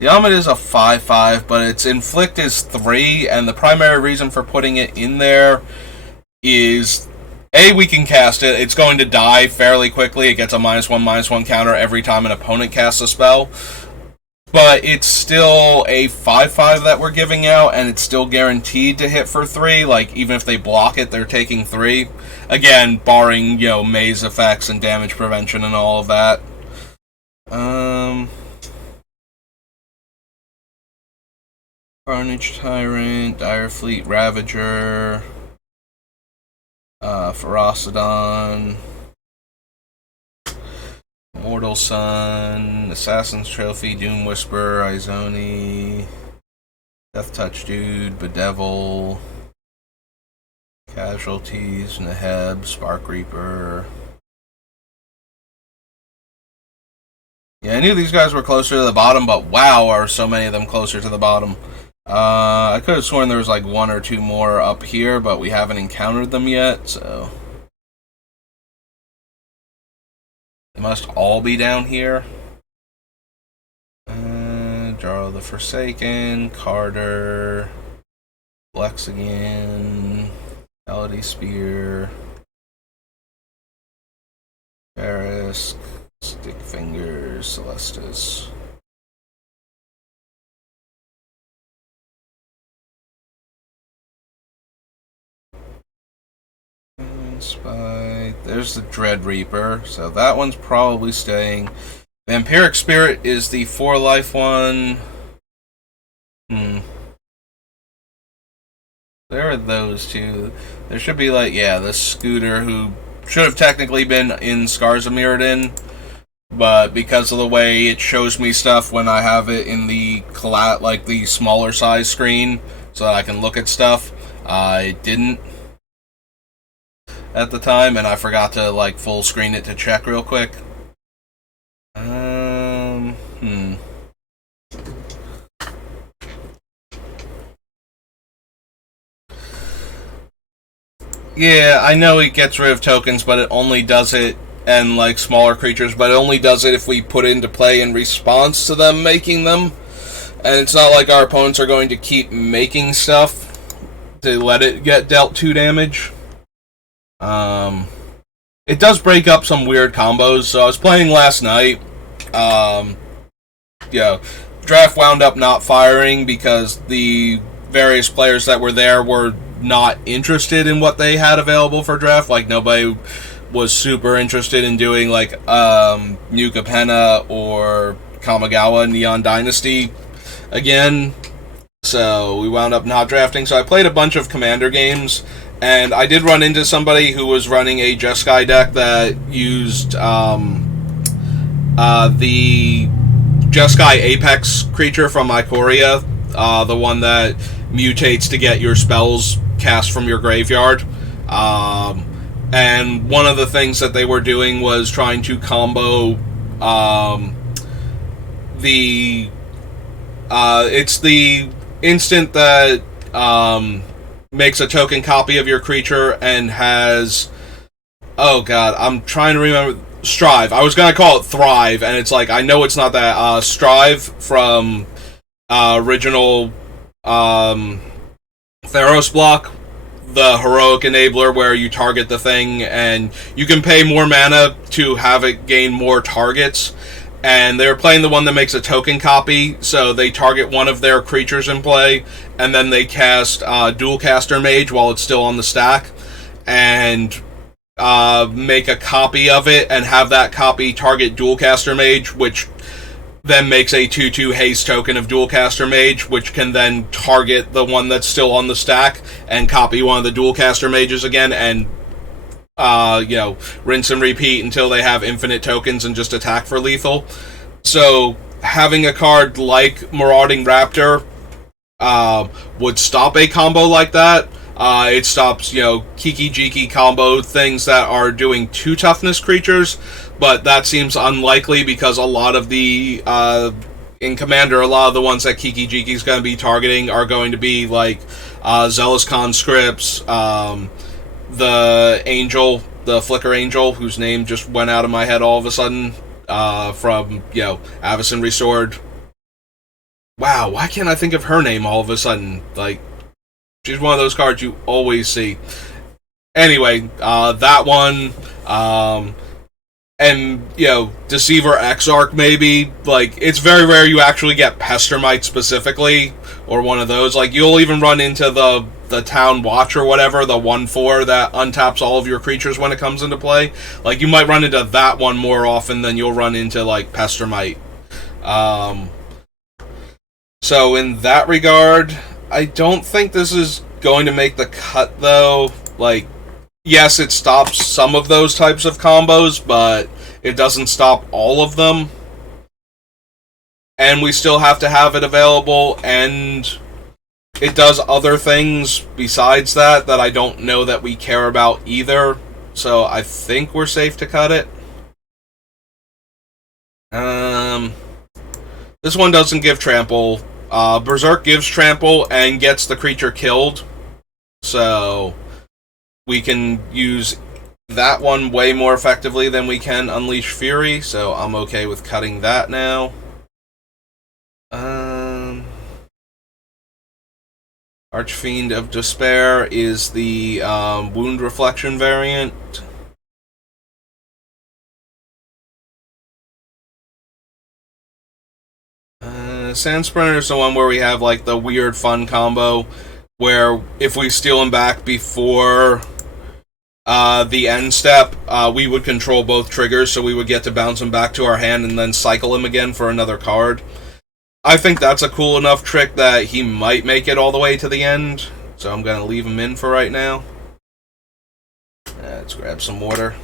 The Omid is a 5/5, but its Inflict is 3, and the primary reason for putting it in there is... A, we can cast it. It's going to die fairly quickly. It gets a -1/-1 counter every time an opponent casts a spell. But it's still a 5/5 that we're giving out, and it's still guaranteed to hit for 3. Like, even if they block it, they're taking 3. Again, barring, maze effects and damage prevention and all of that. Carnage Tyrant, Direfleet Ravager... Ferocidon, Mortal Sun, Assassin's Trophy, Doom Whisperer, Izoni, Death Touch Dude, Bedevil, Casualties, Neheb, Spark Reaper. Yeah, I knew these guys were closer to the bottom, but wow, are so many of them closer to the bottom. I could have sworn there was like 1 or 2 more up here, but we haven't encountered them yet, so... They must all be down here. Jarl the Forsaken, Carter, Lexigan, Melody Spear, Ferris, Stickfingers, Celestis. Spy. There's the Dread Reaper, so that one's probably staying. Vampiric Spirit is the 4-life one. There are those two. There should be the Scooter, who should have technically been in Scars of Mirrodin, but because of the way it shows me stuff when I have it in the the smaller size screen, so that I can look at stuff, I didn't at the time, and I forgot to full screen it to check real quick. Yeah, I know it gets rid of tokens, but it only does it, and smaller creatures, but it only does it if we put it into play in response to them making them. And it's not like our opponents are going to keep making stuff to let it get dealt 2 damage. It does break up some weird combos. So I was playing last night. Dread draft wound up not firing because the various players that were there were not interested in what they had available for draft. Like, nobody was super interested in doing, like, New Capenna or Kamigawa Neon Dynasty again. So we wound up not drafting. So I played a bunch of Commander games, and I did run into somebody who was running a Jeskai deck that used the Jeskai Apex creature from Ikoria, the one that mutates to get your spells cast from your graveyard. And one of the things that they were doing was trying to combo it's the instant that makes a token copy of your creature and has... Oh god, I'm trying to remember... Strive. I was gonna call it Thrive, and it's like, I know it's not that. Strive from original Theros block, the heroic enabler where you target the thing and you can pay more mana to have it gain more targets. And they're playing the one that makes a token copy, so they target one of their creatures in play, and then they cast Dualcaster Mage while it's still on the stack, and make a copy of it, and have that copy target Dualcaster Mage, which then makes a 2/2 haste token of Dualcaster Mage, which can then target the one that's still on the stack, and copy one of the Dualcaster Mages again, and rinse and repeat until they have infinite tokens and just attack for lethal. So having a card like Marauding Raptor would stop a combo like that. It stops, Kiki-Jiki combo things that are doing 2 toughness creatures, but that seems unlikely because a lot of the, in Commander, a lot of the ones that Kiki-Jiki is going to be targeting are going to be like Zealous Conscripts, the Angel, the Flicker Angel, whose name just went out of my head all of a sudden, from, Avacyn Restored. Wow, why can't I think of her name all of a sudden? Like, she's one of those cards you always see. Anyway, that one, and, Deceiver Exarch maybe. Like, it's very rare you actually get Pestermite specifically, or one of those. Like, you'll even run into the Town Watch or whatever, the 1/4 that untaps all of your creatures when it comes into play. Like, you might run into that one more often than you'll run into, like, Pestermite. So in that regard, I don't think this is going to make the cut, though. Like, yes, it stops some of those types of combos, but it doesn't stop all of them. And we still have to have it available, and it does other things besides that I don't know that we care about either. So I think we're safe to cut it. This one doesn't give trample. Berserk gives trample and gets the creature killed. So we can use that one way more effectively than we can Unleash Fury. So I'm okay with cutting that now. Archfiend of Despair is the Wound Reflection variant. Sand Sprinter is the one where we have like the weird fun combo where if we steal him back before the end step, we would control both triggers, so we would get to bounce him back to our hand and then cycle him again for another card. I think that's a cool enough trick that he might make it all the way to the end, so I'm going to leave him in for right now. Let's grab some water.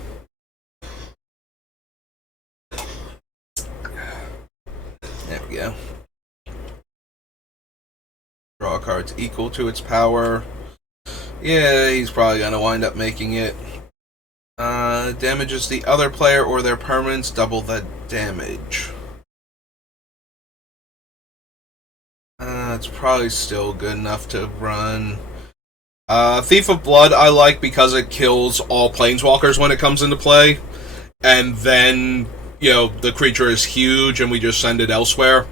There we go. Draw cards equal to its power. Yeah, he's probably going to wind up making it. Damages the other player or their permanents, double the damage. It's probably still good enough to run. Thief of Blood I like because it kills all Planeswalkers when it comes into play. And then, the creature is huge and we just send it elsewhere.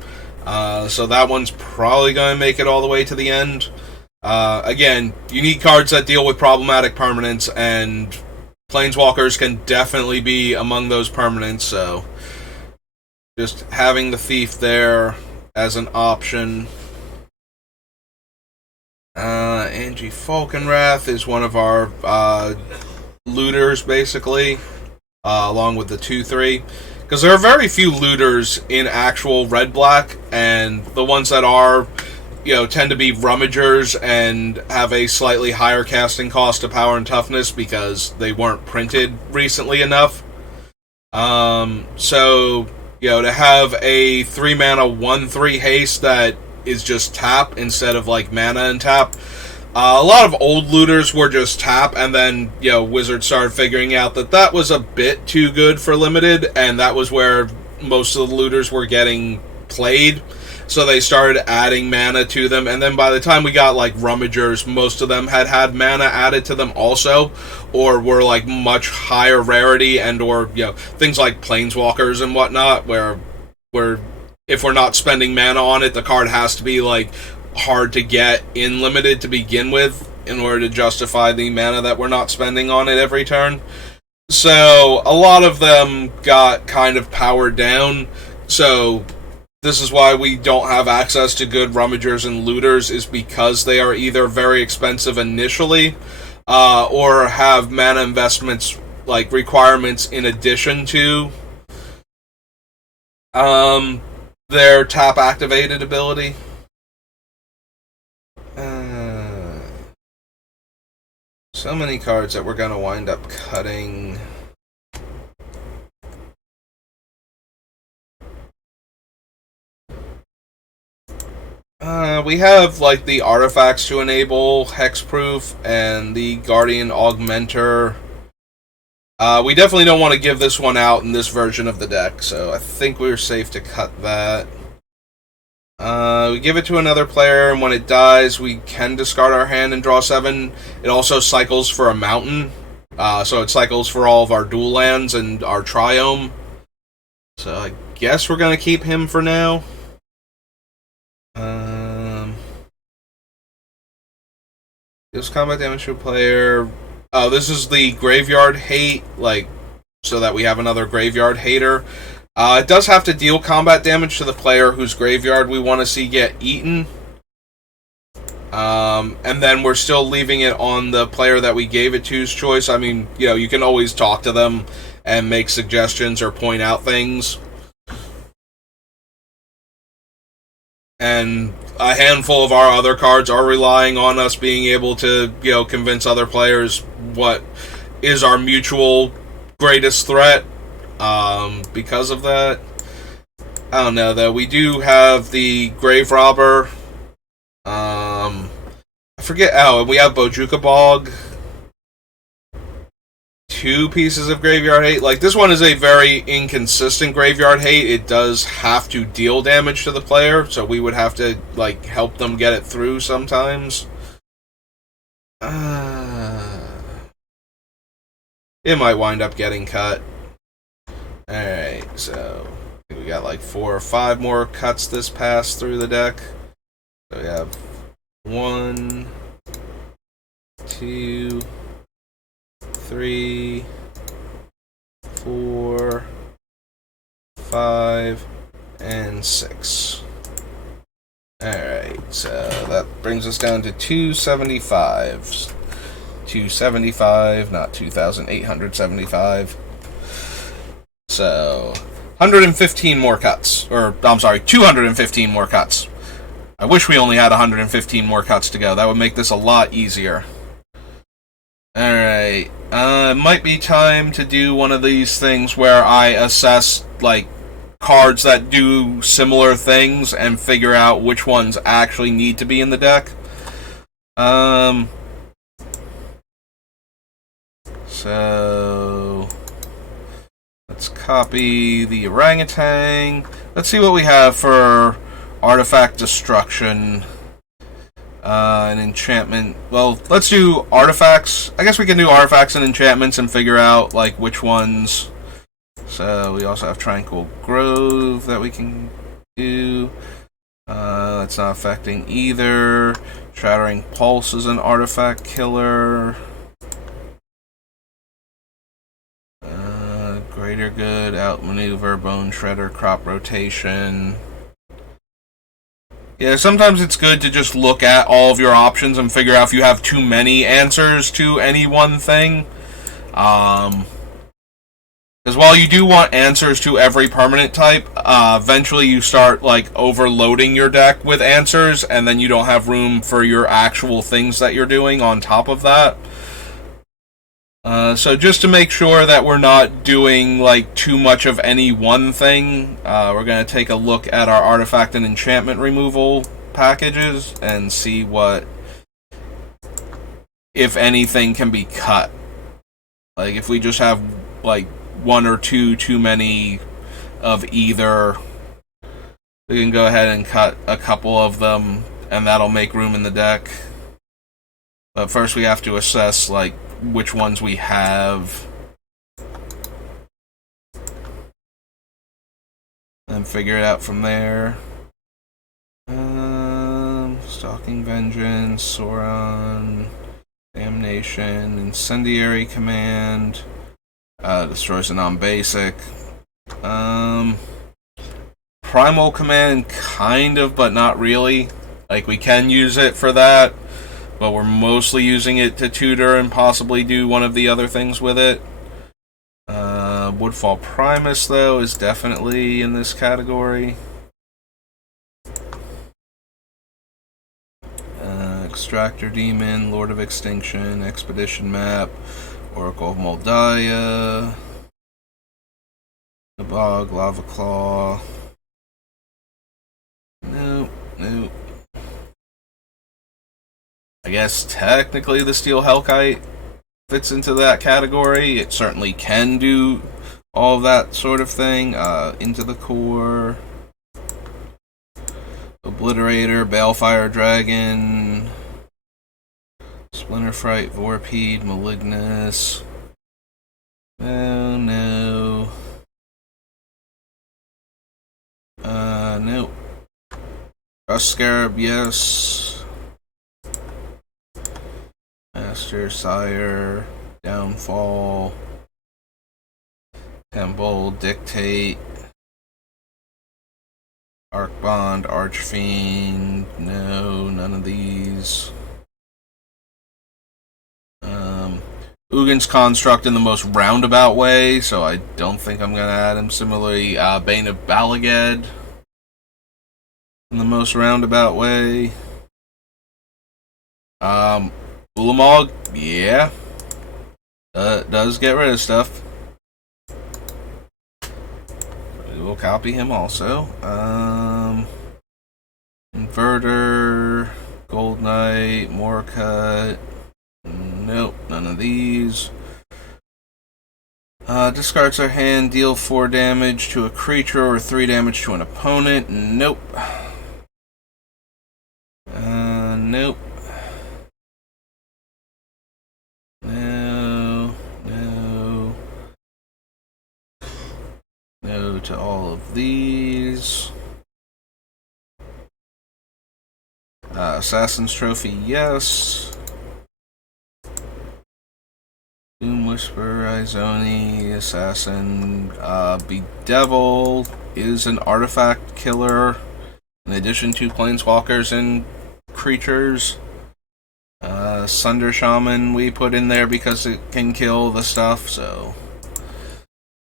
So that one's probably going to make it all the way to the end. Again, you need cards that deal with problematic permanents, and Planeswalkers can definitely be among those permanents, so just having the Thief there as an option. Angie Falkenrath is one of our looters, basically, along with the 2-3. Because there are very few looters in actual red-black, and the ones that are, tend to be rummagers and have a slightly higher casting cost of power and toughness because they weren't printed recently enough. So, to have a 3-mana 1-3 haste that is just tap instead of like mana and tap. A lot of old looters were just tap, and then, Wizards started figuring out that that was a bit too good for limited, and that was where most of the looters were getting played. So they started adding mana to them, and then by the time we got like rummagers, most of them had mana added to them also, or were like much higher rarity, and or things like planeswalkers and whatnot, where if we're not spending mana on it, the card has to be like hard to get in limited to begin with in order to justify the mana that we're not spending on it every turn. So a lot of them got kind of powered down. So this is why we don't have access to good rummagers and looters, is because they are either very expensive initially, or have mana investments like requirements in addition to their tap activated ability. So many cards that we're going to wind up cutting. We have like the artifacts to enable hexproof and the Guardian Augmenter. We definitely don't want to give this one out in this version of the deck, so I think we're safe to cut that. We give it to another player, and when it dies, we can discard our hand and draw 7. It also cycles for a mountain, so it cycles for all of our dual lands and our Triome. So I guess we're going to keep him for now. Deals combat damage to a player. Oh, this is the Graveyard Hate, so that we have another Graveyard Hater. It does have to deal combat damage to the player whose graveyard we want to see get eaten. And then we're still leaving it on the player that we gave it to's choice. I mean, you can always talk to them and make suggestions or point out things. And a handful of our other cards are relying on us being able to, convince other players what is our mutual greatest threat. Because of that, I don't know, though. We do have the Grave Robber. I forget. Oh, and we have Bojuka Bog. 2 pieces of Graveyard Hate. Like, this one is a very inconsistent Graveyard Hate. It does have to deal damage to the player, so we would have to, help them get it through sometimes. It might wind up getting cut. Alright, so we got 4 or 5 more cuts this pass through the deck. So we have 1, 2, 3, 4, 5, and 6. Alright, so that brings us down to 275. 275, not 2,875. So, 115 more cuts. Or, I'm sorry, 215 more cuts. I wish we only had 115 more cuts to go. That would make this a lot easier. Alright. It might be time to do one of these things where I assess, cards that do similar things and figure out which ones actually need to be in the deck. So let's copy the orangutan. Let's see what we have for artifact destruction. An enchantment. Well, let's do artifacts. I guess we can do artifacts and enchantments and figure out which ones. So we also have Tranquil Grove that we can do. That's not affecting either. Shattering Pulse is an artifact killer. Greater Good, Outmaneuver, Bone Shredder, Crop Rotation. Yeah, sometimes it's good to just look at all of your options and figure out if you have too many answers to any one thing. Because while you do want answers to every permanent type, eventually you start like overloading your deck with answers, and then you don't have room for your actual things that you're doing on top of that. So just to make sure that we're not doing like too much of any one thing, we're going to take a look at our artifact and enchantment removal packages and see what, if anything, can be cut. Like if we just have like one or two too many of either, we can go ahead and cut a couple of them, and that'll make room in the deck. But first we have to assess like which ones we have and figure it out from there. Stalking Vengeance, Sauron, Damnation, Incendiary Command, destroys a non-basic. Primal Command, kind of, but not really. Like, we can use it for that, but we're mostly using it to tutor and possibly do one of the other things with it. Woodfall Primus, though, is definitely in this category. Extractor Demon, Lord of Extinction, Expedition Map, Oracle of Moldiah, the Bog, Lava Claw. Nope. I guess technically the Steel Hellkite fits into that category. It certainly can do all of that sort of thing. Into the Core, Obliterator, Balefire Dragon, Splinter Fright, Vorpede, Malignus. Oh no. Nope. Rust Scarab, yes. Master, Sire, Downfall, Temple, Dictate, Arcbond, Archfiend. No, none of these. Ugin's Construct in the most roundabout way, so I don't think I'm going to add him. Similarly, Bane of Balagad in the most roundabout way. Ulamog, yeah. Does get rid of stuff. We will copy him also. Inverter, Gold Knight, Moorcut. Nope, none of these. Discards our hand, deal 4 damage to a creature or 3 damage to an opponent. Nope. Nope. No. No to all of these. Assassin's Trophy, yes. Doom Whisperer, Izoni, Assassin, Bedevil is an artifact killer, in addition to planeswalkers and creatures. Sunder Shaman we put in there because it can kill the stuff, so.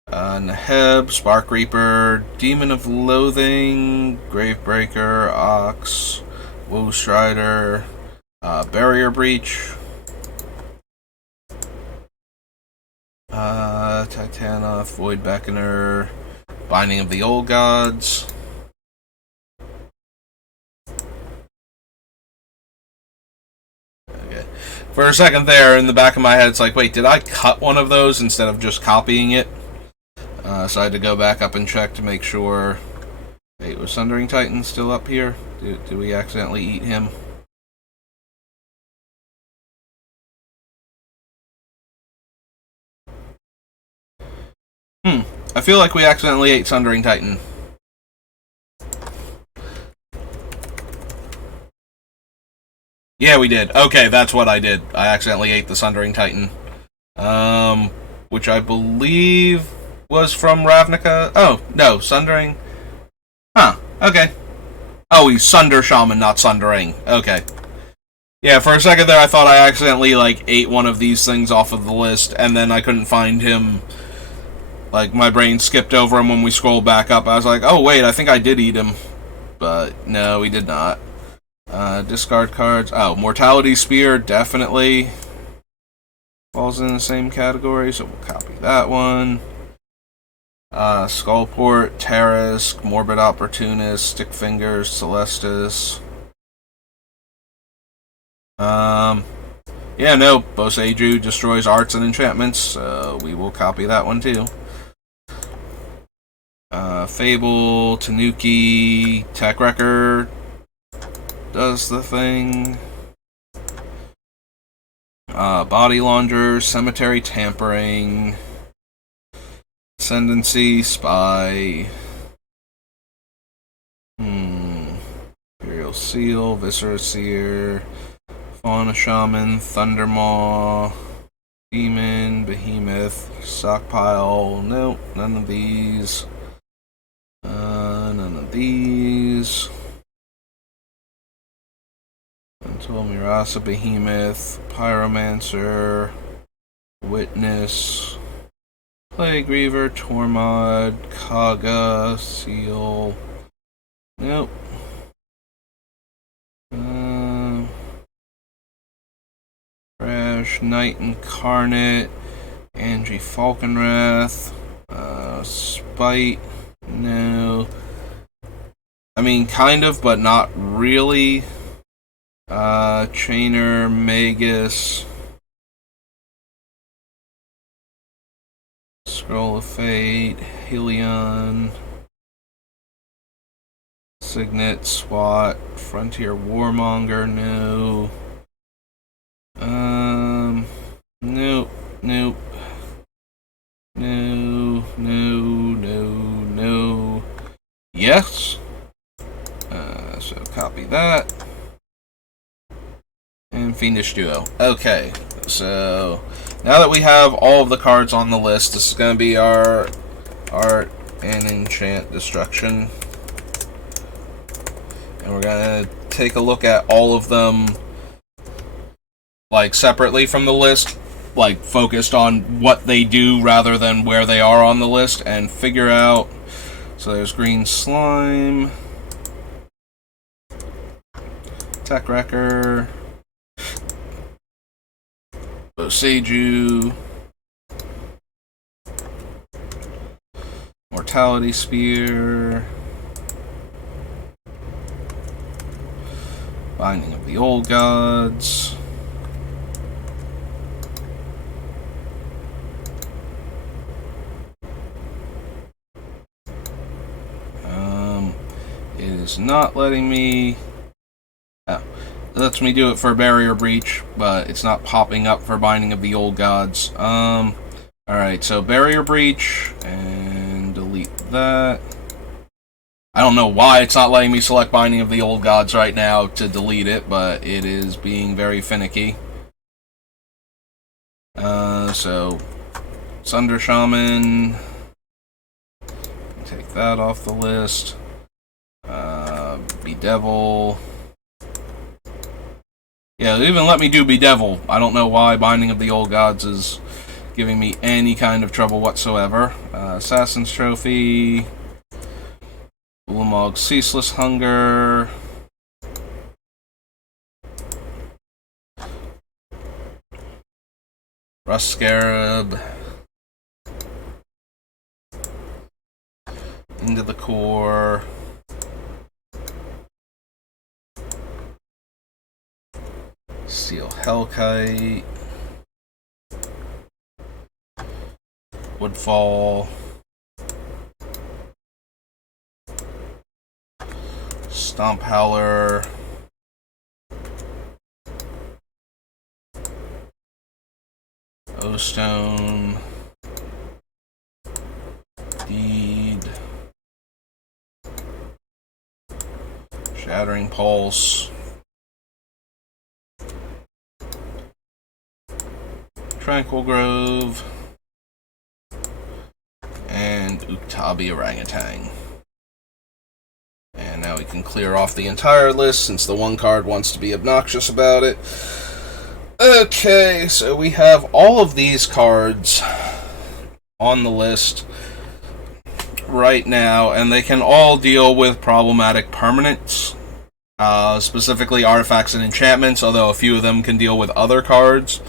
Neheb, Spark Reaper, Demon of Loathing, Gravebreaker, Ox, Woe Strider, Barrier Breach, Titanoth, Void Beckoner, Binding of the Old Gods. Okay. For a second there, in the back of my head, it's like, wait, did I cut one of those instead of just copying it? So I had to go back up and check to make sure. Wait, was Sundering Titan still up here? Did we accidentally eat him? I feel like we accidentally ate Sundering Titan. Yeah, we did. Okay, that's what I did. I accidentally ate the Sundering Titan. Which I believe was from Ravnica. Oh, no, Sundering. Huh, okay. Oh, he's Sunder Shaman, not Sundering. Okay. Yeah, for a second there I thought I accidentally, like, ate one of these things off of the list, and then I couldn't find him. Like, my brain skipped over him when we scrolled back up. I was like, oh wait, I think I did eat him. But, no, we did not. Discard cards. Oh, Mortality Spear, definitely falls in the same category, so we'll copy that one. Skullport, Terrace, Morbid Opportunist, Stick Fingers, Celestis. Yeah, no, Boseiju destroys arts and enchantments, so we will copy that one too. Fable, Tanuki, Tech Wrecker does the thing. Body Launder, Cemetery Tampering, Ascendancy, Spy, Imperial Seal, Viscera Seer, Fauna Shaman, Thundermaw, Demon, Behemoth, Stockpile. Nope, none of these. None of these. Until Mirasa, Behemoth, Pyromancer, Witness, Plague Reaver, Tormod, Kaga, Seal. Nope. Crash, Knight Incarnate, Angie Falconwrath, Spite. No. I mean, kind of, but not really. Chainer, Magus, Scroll of Fate, Helion, Signet, SWAT, Frontier Warmonger, no. Nope, nope. No, no, no, no. Yes. So copy that. And Fiendish Duo. Okay, so now that we have all of the cards on the list, this is going to be our Art and Enchant Destruction. And we're going to take a look at all of them, like, separately from the list, like, focused on what they do rather than where they are on the list, and figure out. So there's Green Slime, Tech Wrecker, Boseiju, Mortality Spear, Binding of the Old Gods, it is not letting me. Oh. It lets me do it for Barrier Breach, but it's not popping up for Binding of the Old Gods. Alright, so Barrier Breach, and delete that. I don't know why it's not letting me select Binding of the Old Gods right now to delete it, but it is being very finicky. So, Sunder Shaman, take that off the list. Bedevil. Yeah, they even let me do Bedevil. I don't know why Binding of the Old Gods is giving me any kind of trouble whatsoever. Assassin's Trophy. Ulamog Ceaseless Hunger. Rust Scarab. Into the Core. Steel Hellkite, Woodfall, Stomp Howler, O-Stone, Deed, Shattering Pulse, Tranquil Grove, and Uktabi Orangutan. And now we we can clear off the entire list since the one card wants to be obnoxious about it. Okay, so we have all of these cards on the list right now, and they can all deal with problematic permanents, specifically artifacts and enchantments, although a few of them can deal with other cards.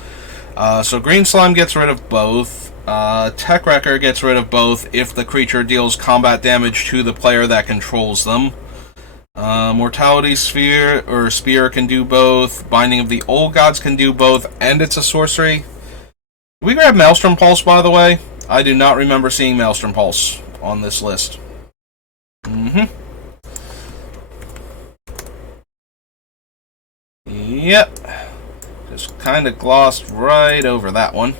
So Green Slime gets rid of both. Tech Wrecker gets rid of both if the creature deals combat damage to the player that controls them. Mortality Sphere or Spear can do both. Binding of the Old Gods can do both, and it's a sorcery. Did we grab Maelstrom Pulse, by the way? I do not remember seeing Maelstrom Pulse on this list. Yep. Just kind of glossed right over that one.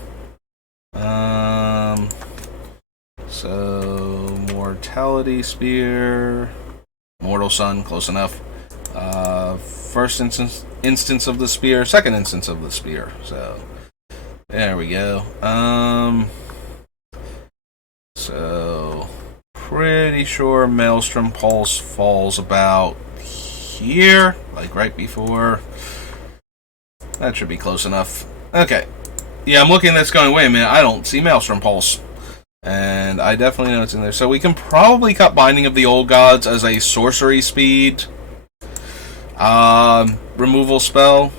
So Mortality Spear, Mortal Sun, close enough. First instance of the spear, second instance of the spear. So there we go. So pretty sure Maelstrom Pulse falls about here, like right before. That should be close enough. Okay. Yeah, I'm looking at this going, wait a minute, I don't see Maelstrom Pulse. And I definitely know it's in there. So we can probably cut Binding of the Old Gods as a sorcery speed removal spell.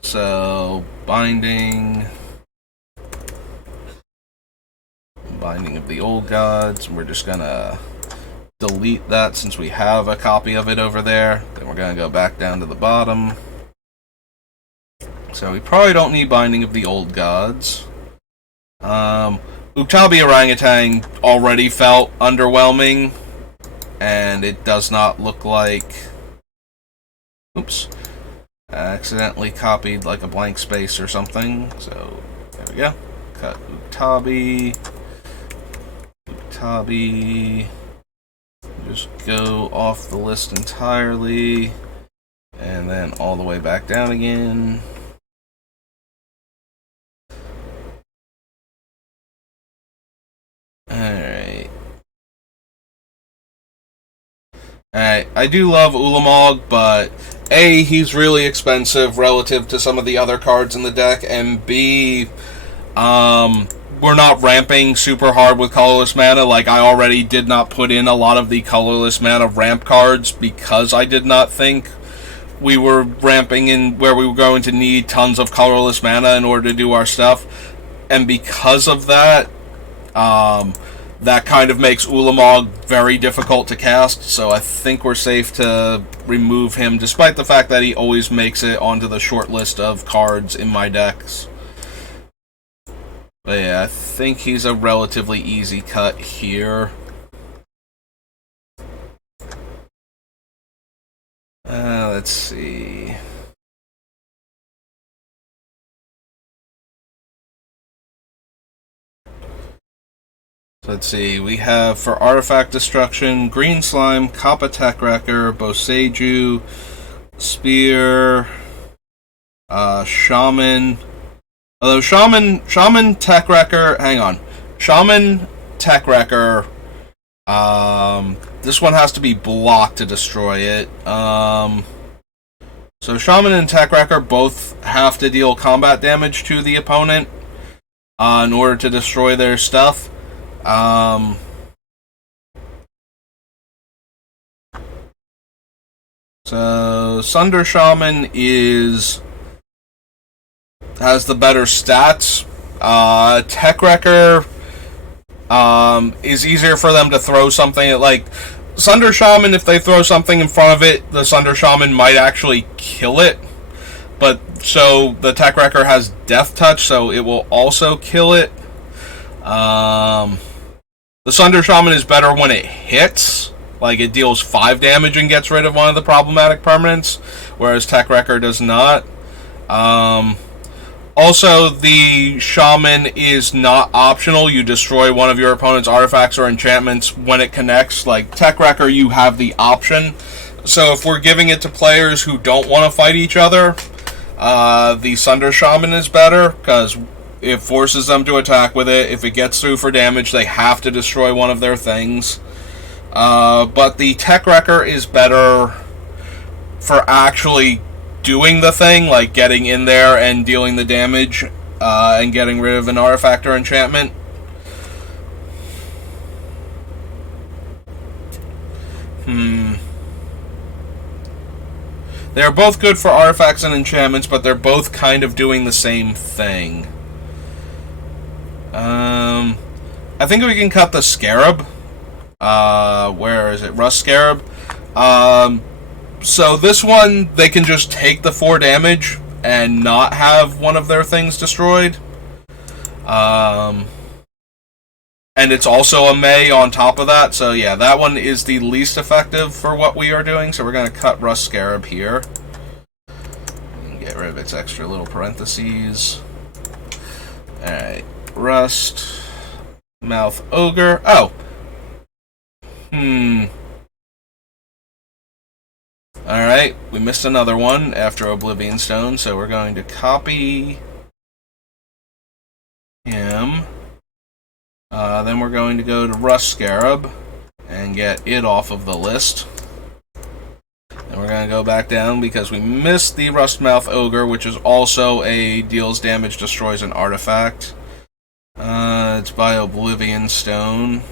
So Binding of the Old Gods. We're just gonna delete that since we have a copy of it over there. Then we're gonna go back down to the bottom. So we probably don't need Binding of the Old Gods. Uktabi Orangutan already felt underwhelming, and it does not look like... Oops. I accidentally copied like a blank space or something, so there we go. Cut Uktabi. Just go off the list entirely, and then all the way back down again. Alright, I do love Ulamog, but A, he's really expensive relative to some of the other cards in the deck, and B, we're not ramping super hard with colorless mana. Like, I already did not put in a lot of the colorless mana ramp cards because I did not think we were ramping in where we were going to need tons of colorless mana in order to do our stuff. And because of that, that kind of makes Ulamog very difficult to cast, so I think we're safe to remove him, despite the fact that he always makes it onto the short list of cards in my decks. But yeah, I think he's a relatively easy cut here. Let's see... Let's see, we have for Artifact Destruction, Green Slime, Kappa Tech Wrecker, Boseiju, Spear, Shaman. Although Shaman Tech Wrecker, hang on. Shaman Tech Wrecker, this one has to be blocked to destroy it. So Shaman and Tech Wrecker both have to deal combat damage to the opponent in order to destroy their stuff. So Sunder Shaman has the better stats. Tech Wrecker is easier for them to throw something at, like Sunder Shaman. If they throw something in front of it, the Sunder Shaman might actually kill it. But so the Tech Wrecker has Death Touch, so it will also kill it. The Sunder Shaman is better when it hits, like it deals 5 damage and gets rid of one of the problematic permanents, whereas Tech Wrecker does not. Also, the Shaman is not optional. You destroy one of your opponent's artifacts or enchantments when it connects. Like Tech Wrecker, you have the option. So if we're giving it to players who don't want to fight each other, the Sunder Shaman is better, because it forces them to attack with it. If it gets through for damage, they have to destroy one of their things. But the Tech Wrecker is better for actually doing the thing, like getting in there and dealing the damage, and getting rid of an artifact or enchantment. They're both good for artifacts and enchantments, but they're both kind of doing the same thing. I think we can cut the Scarab. Where is it? Rust Scarab. So this one, they can just take the 4 damage and not have one of their things destroyed. And it's also a May on top of that. So yeah, that one is the least effective for what we are doing. So we're going to cut Rust Scarab here. And get rid of its extra little parentheses. Alright. Rust. Mouth Ogre. Oh! Alright, we missed another one after Oblivion Stone, so we're going to copy him. Then we're going to go to Rust Scarab and get it off of the list. And we're going to go back down because we missed the Rustmouth Ogre, which is also a deals damage, destroys an artifact. It's by Oblivion Stone.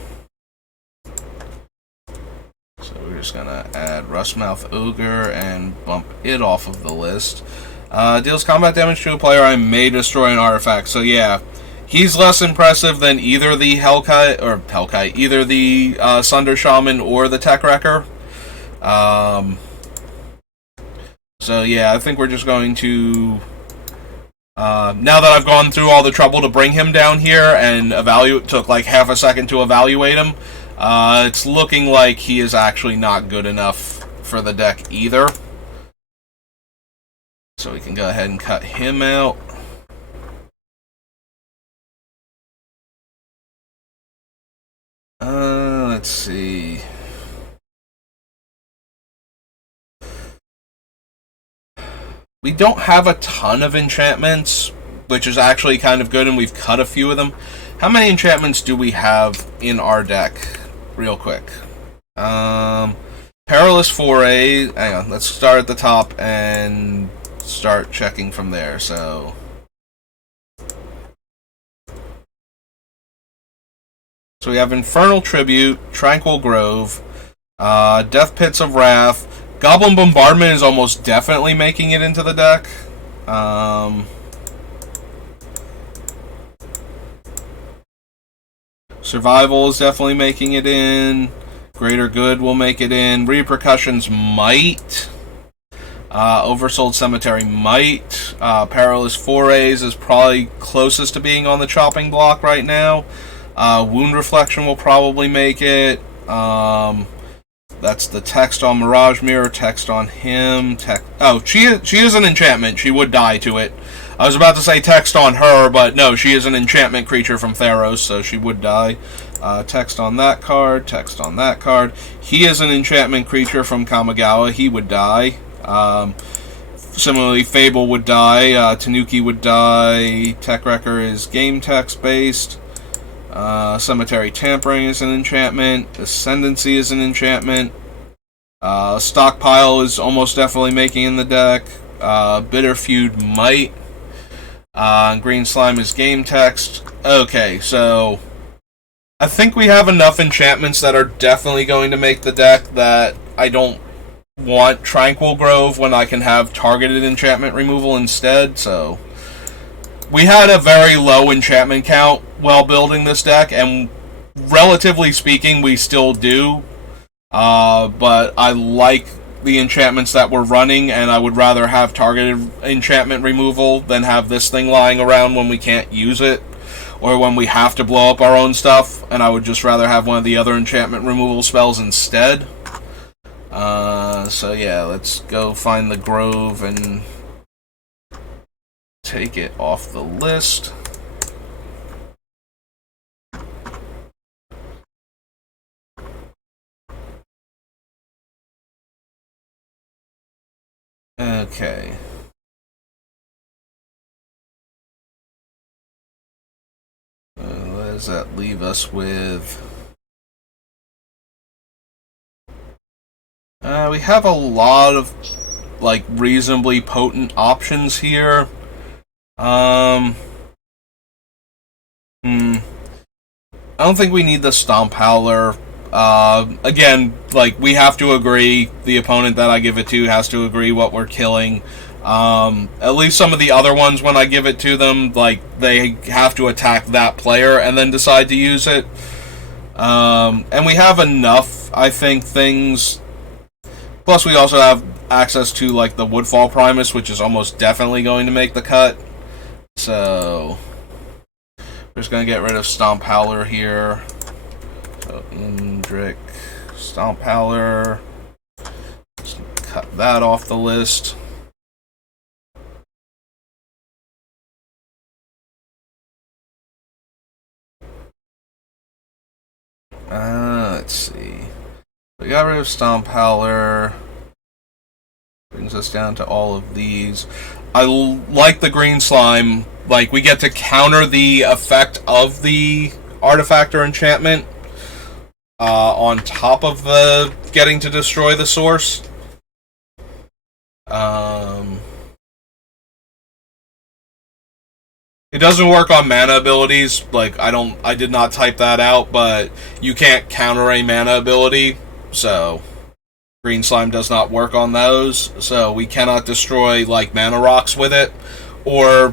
So we're just going to add Rustmouth Ogre and bump it off of the list. Deals combat damage to a player I may destroy an artifact. So yeah, he's less impressive than either the either the Sunder Shaman or the Tech Wrecker. So yeah, I think we're just going to... now that I've gone through all the trouble to bring him down here and took like half a second to evaluate him, it's looking like he is actually not good enough for the deck either. So we can go ahead and cut him out. Let's see. We don't have a ton of enchantments, which is actually kind of good, and we've cut a few of them. How many enchantments do we have in our deck? Real quick. Perilous Foray. Hang on, let's start at the top and start checking from there. So we have Infernal Tribute, Tranquil Grove, Death Pits of Wrath. Goblin Bombardment is almost definitely making it into the deck. Survival is definitely making it in. Greater Good will make it in. Repercussions might. Oversold Cemetery might. Perilous Forays is probably closest to being on the chopping block right now. Wound Reflection will probably make it. That's the text on Mirage Mirror, text on him. She is an enchantment. She would die to it. I was about to say text on her, but no, she is an enchantment creature from Theros, so she would die. Text on that card, text on that card. He is an enchantment creature from Kamigawa. He would die. Similarly, Fable would die. Tanuki would die. Tech Wrecker is game text based. Cemetery Tampering is an enchantment. Ascendancy is an enchantment. Stockpile is almost definitely making in the deck. Bitter Feud might. Green Slime is game text. Okay, so I think we have enough enchantments that are definitely going to make the deck that I don't want Tranquil Grove when I can have targeted enchantment removal instead, so we had a very low enchantment count while building this deck, and relatively speaking, we still do. But I like the enchantments that we're running, and I would rather have targeted enchantment removal than have this thing lying around when we can't use it, or when we have to blow up our own stuff, and I would just rather have one of the other enchantment removal spells instead. So yeah, let's go find the Grove and take it off the list. Okay. What does that leave us with? We have a lot of, like, reasonably potent options here. I don't think we need the Stomp Howler. Again, like, we have to agree, the opponent that I give it to has to agree what we're killing. At least some of the other ones, when I give it to them, like, they have to attack that player and then decide to use it. And we have enough, I think, things. Plus, we also have access to, like, the Woodfall Primus, which is almost definitely going to make the cut. So, we're just going to get rid of Stomp Howler here. So, Indric, Stomp Howler. Just cut that off the list. Let's see. We got rid of Stomp Howler. Brings us down to all of these. I like the green slime. Like, we get to counter the effect of the artifact or enchantment on top of the getting to destroy the source. It doesn't work on mana abilities. Like, I did not type that out, but you can't counter a mana ability, so green slime does not work on those. So we cannot destroy, like, mana rocks with it, or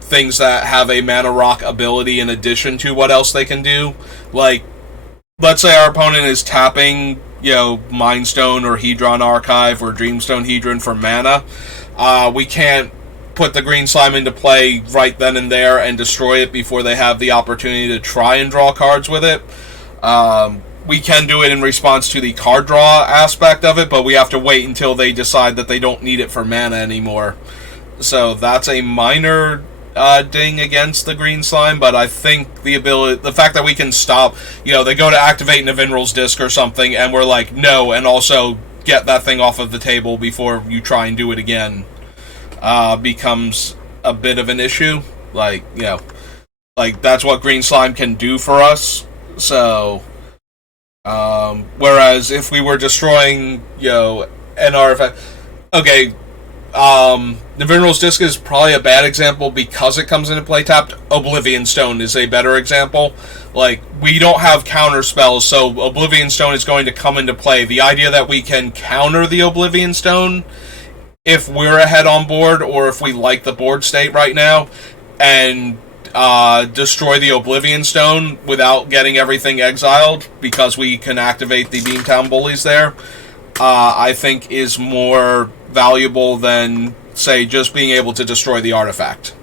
things that have a mana rock ability in addition to what else they can do. Like, let's say our opponent is tapping, Mind Stone or Hedron Archive or Dreamstone Hedron for mana. We can't put the green slime into play right then and there and destroy it before they have the opportunity to try and draw cards with it. We can do it in response to the card draw aspect of it, but we have to wait until they decide that they don't need it for mana anymore. So that's a minor ding against the green slime, but I think the fact that we can stop, they go to activate Navinral's Disc or something, and we're like, no, and also get that thing off of the table before you try and do it again, becomes a bit of an issue. Like, like, that's what green slime can do for us. So, whereas if we were destroying, an artifact, okay, Navinral's Disc is probably a bad example because it comes into play tapped. Oblivion Stone is a better example. Like, we don't have counter spells, so Oblivion Stone is going to come into play. The idea that we can counter the Oblivion Stone if we're ahead on board, or if we like the board state right now, and destroy the Oblivion Stone without getting everything exiled, because we can activate the Beamtown Bullies there, I think is more valuable than, say, just being able to destroy the artifact.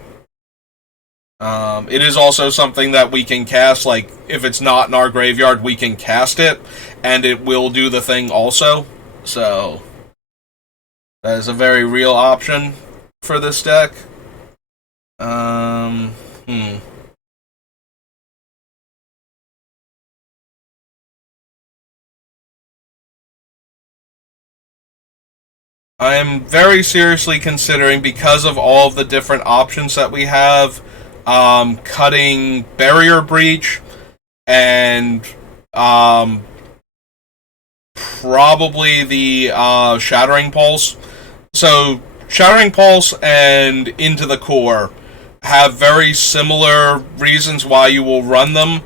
It is also something that we can cast, like, if it's not in our graveyard, we can cast it, and it will do the thing also. So that is a very real option for this deck. I am very seriously considering, because of all of the different options that we have, cutting Barrier Breach and probably the Shattering Pulse. So, Shattering Pulse and Into the Core have very similar reasons why you will run them.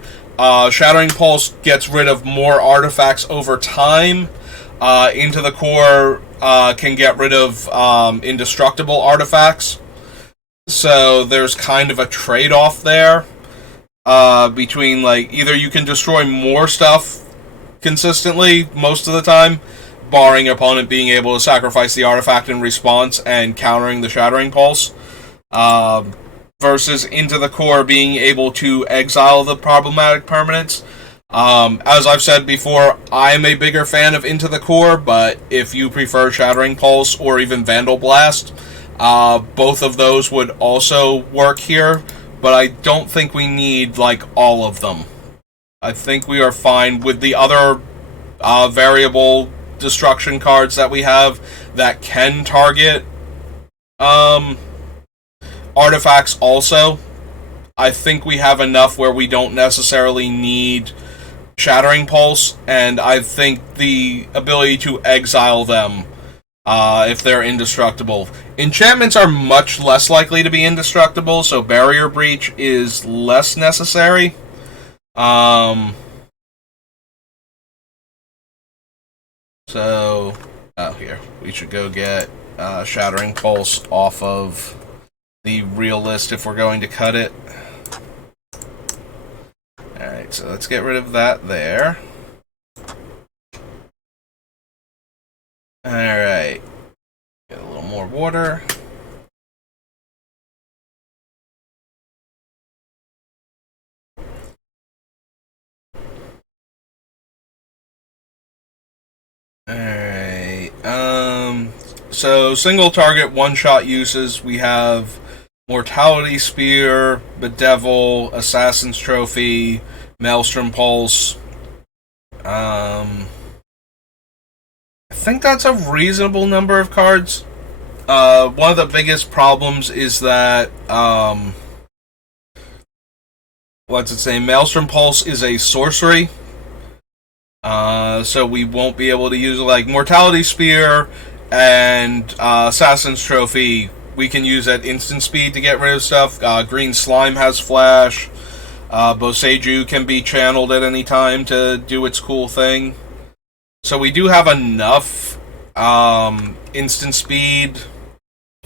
Shattering Pulse gets rid of more artifacts over time. Into the Core can get rid of indestructible artifacts. So there's kind of a trade-off there between, like, either you can destroy more stuff consistently most of the time, barring opponent being able to sacrifice the artifact in response and countering the Shattering Pulse, versus Into the Core being able to exile the problematic permanents. As I've said before, I'm a bigger fan of Into the Core, but if you prefer Shattering Pulse or even Vandal Blast, both of those would also work here, but I don't think we need, like, all of them. I think we are fine with the other variable destruction cards that we have that can target artifacts also. I think we have enough where we don't necessarily need Shattering Pulse, and I think the ability to exile them if they're indestructible. Enchantments are much less likely to be indestructible, so Barrier Breach is less necessary. So, here. We should go get Shattering Pulse off of the real list if we're going to cut it. Alright, so let's get rid of that there. Alright. Get a little more water. Alright. So single target one-shot uses, we have Mortality Spear, Bedevil, Assassin's Trophy, Maelstrom Pulse. I think that's a reasonable number of cards. One of the biggest problems is that, what's it say? Maelstrom Pulse is a sorcery. So we won't be able to use like Mortality Spear and Assassin's Trophy. We can use at instant speed to get rid of stuff. Green Slime has Flash. Boseiju can be channeled at any time to do its cool thing. So we do have enough instant speed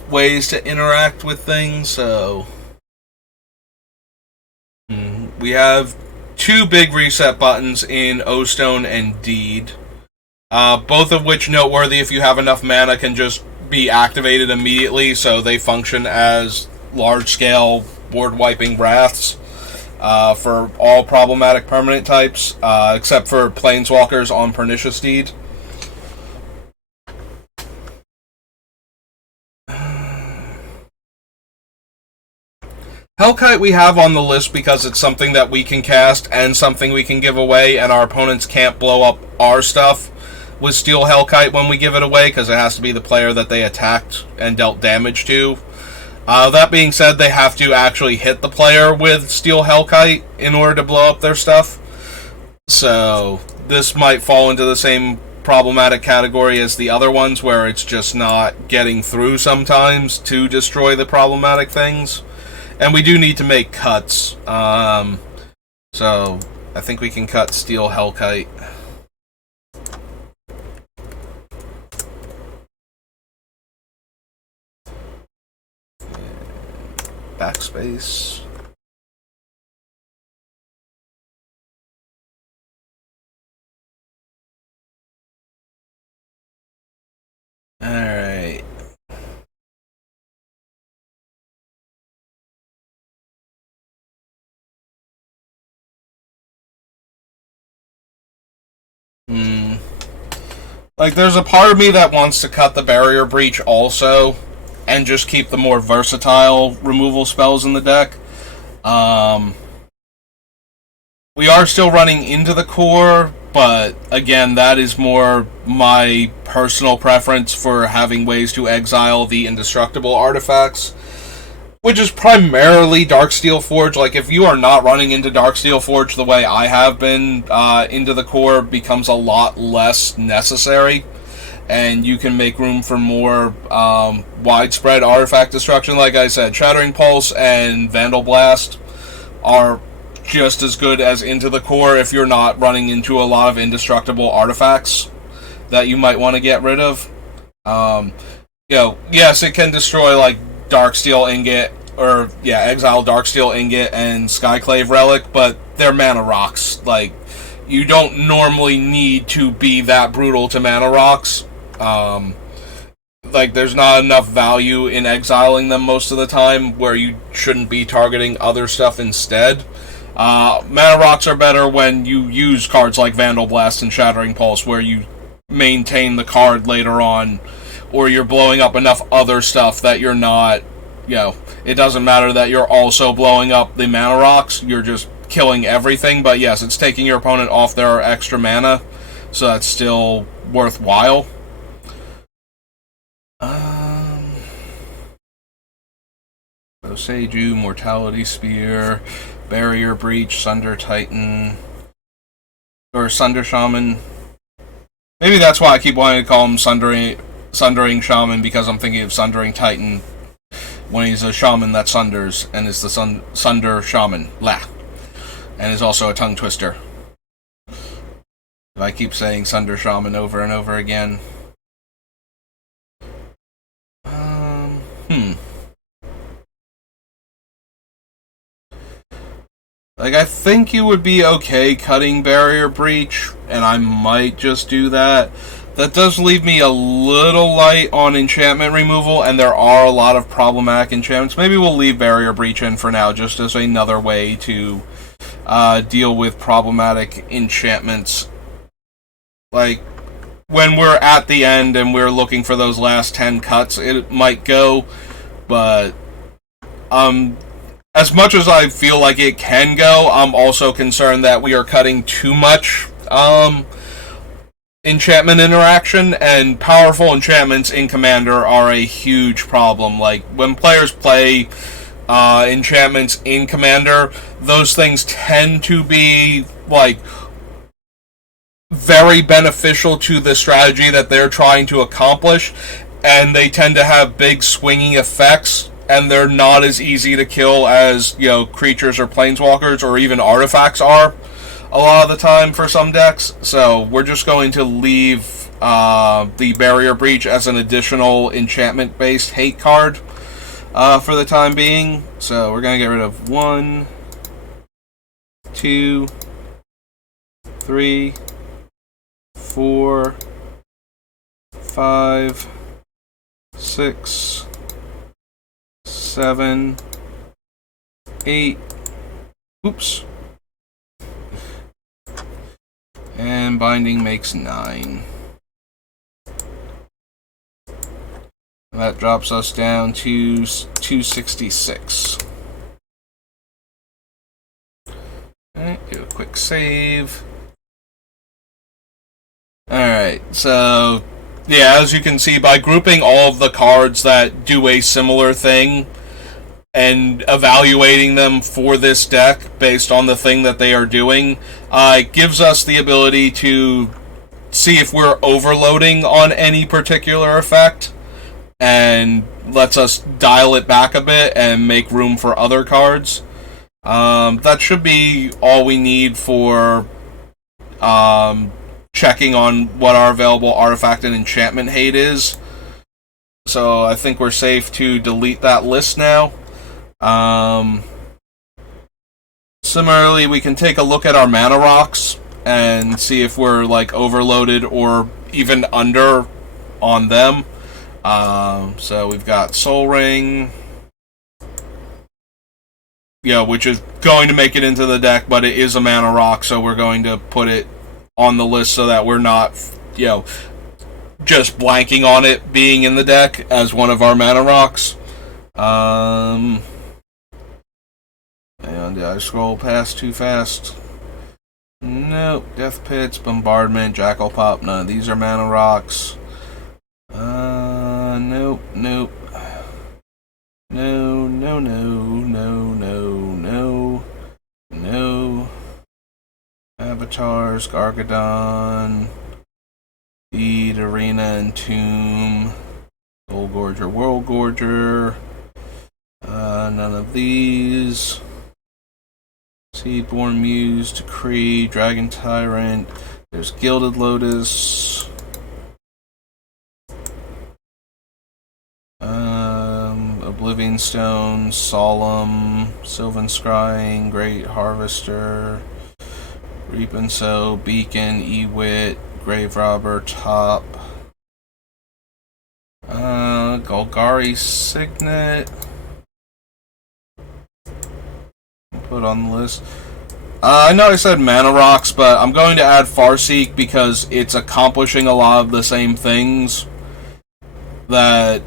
ways to interact with things. So we have two big reset buttons in O-Stone and Deed. Both of which, noteworthy, if you have enough mana, can just be activated immediately, so they function as large-scale board-wiping wraths for all problematic permanent types, except for Planeswalkers on Pernicious Deed. Hellkite we have on the list because it's something that we can cast and something we can give away, and our opponents can't blow up our stuff with Steel Hellkite when we give it away, because it has to be the player that they attacked and dealt damage to. That being said, they have to actually hit the player with Steel Hellkite in order to blow up their stuff. So this might fall into the same problematic category as the other ones, where it's just not getting through sometimes to destroy the problematic things. And we do need to make cuts. So I think we can cut Steel Hellkite. Backspace. Alright. Like, there's a part of me that wants to cut the Barrier Breach also, and just keep the more versatile removal spells in the deck. We are still running into the core, but again, that is more my personal preference for having ways to exile the indestructible artifacts, which is primarily Darksteel Forge. Like, if you are not running into Darksteel Forge the way I have been, into the core becomes a lot less necessary, and you can make room for more widespread artifact destruction. Like I said, Shattering Pulse and Vandal Blast are just as good as Into the Core if you're not running into a lot of indestructible artifacts that you might want to get rid of. Yes, it can destroy, like, Darksteel Ingot, or, exile Darksteel Ingot and Skyclave Relic, but they're mana rocks. Like, you don't normally need to be that brutal to mana rocks. Like, there's not enough value in exiling them most of the time where you shouldn't be targeting other stuff instead. Mana rocks are better when you use cards like Vandal Blast and Shattering Pulse, where you maintain the card later on, or you're blowing up enough other stuff that you're not, it doesn't matter that you're also blowing up the mana rocks, you're just killing everything. But yes, it's taking your opponent off their extra mana, so that's still worthwhile. Boseiju, Mortality Spear, Barrier Breach, Sunder Titan. or Sunder Shaman. Maybe that's why I keep wanting to call him Sundering Shaman, because I'm thinking of Sundering Titan when he's a shaman that sunders and is the Sunder Shaman. Blah. And is also a tongue twister. I keep saying Sunder Shaman over and over again. Like, I think you would be okay cutting Barrier Breach, and I might just do that. That does leave me a little light on enchantment removal, and there are a lot of problematic enchantments. Maybe we'll leave Barrier Breach in for now, just as another way to deal with problematic enchantments. Like, when we're at the end and we're looking for those last 10 cuts, it might go, but as much as I feel like it can go, I'm also concerned that we are cutting too much enchantment interaction, and powerful enchantments in Commander are a huge problem. Like, when players play enchantments in Commander, those things tend to be, like, very beneficial to the strategy that they're trying to accomplish, and they tend to have big swinging effects, and they're not as easy to kill as, you know, creatures or planeswalkers or even artifacts are a lot of the time for some decks. So we're just going to leave the Barrier Breach as an additional enchantment-based hate card for the time being. So we're going to get rid of 1, 2, 3, 4, 5, 6, 7, 8. Oops. And binding makes 9. That drops us down to 266. Alright, do a quick save. Alright, so yeah, as you can see, by grouping all of the cards that do a similar thing and evaluating them for this deck based on the thing that they are doing, it gives us the ability to see if we're overloading on any particular effect, and lets us dial it back a bit and make room for other cards. That should be all we need for checking on what our available artifact and enchantment hate is. So I think we're safe to delete that list now. Similarly, we can take a look at our mana rocks and see if we're like overloaded or even under on them. So we've got Soul Ring, yeah, which is going to make it into the deck, but it is a mana rock, so we're going to put it on the list so that we're not, you know, just blanking on it being in the deck as one of our mana rocks. And did I scroll past too fast? Nope. Death Pits, Bombardment, Jackal Pop, none of these are mana rocks. Nope. No. Avatars, Gargadon, Bead, Arena, and Tomb. Soul Gorger, World Gorger. None of these. Seedborn Muse, Decree, Dragon Tyrant. There's Gilded Lotus. Oblivion Stone, Solemn, Sylvan Scrying, Great Harvester, Reap and Sow, Beacon, Ewit, Grave Robber, Top, Golgari Signet. Put on the list. I know I said mana rocks, but I'm going to add Farseek because it's accomplishing a lot of the same things that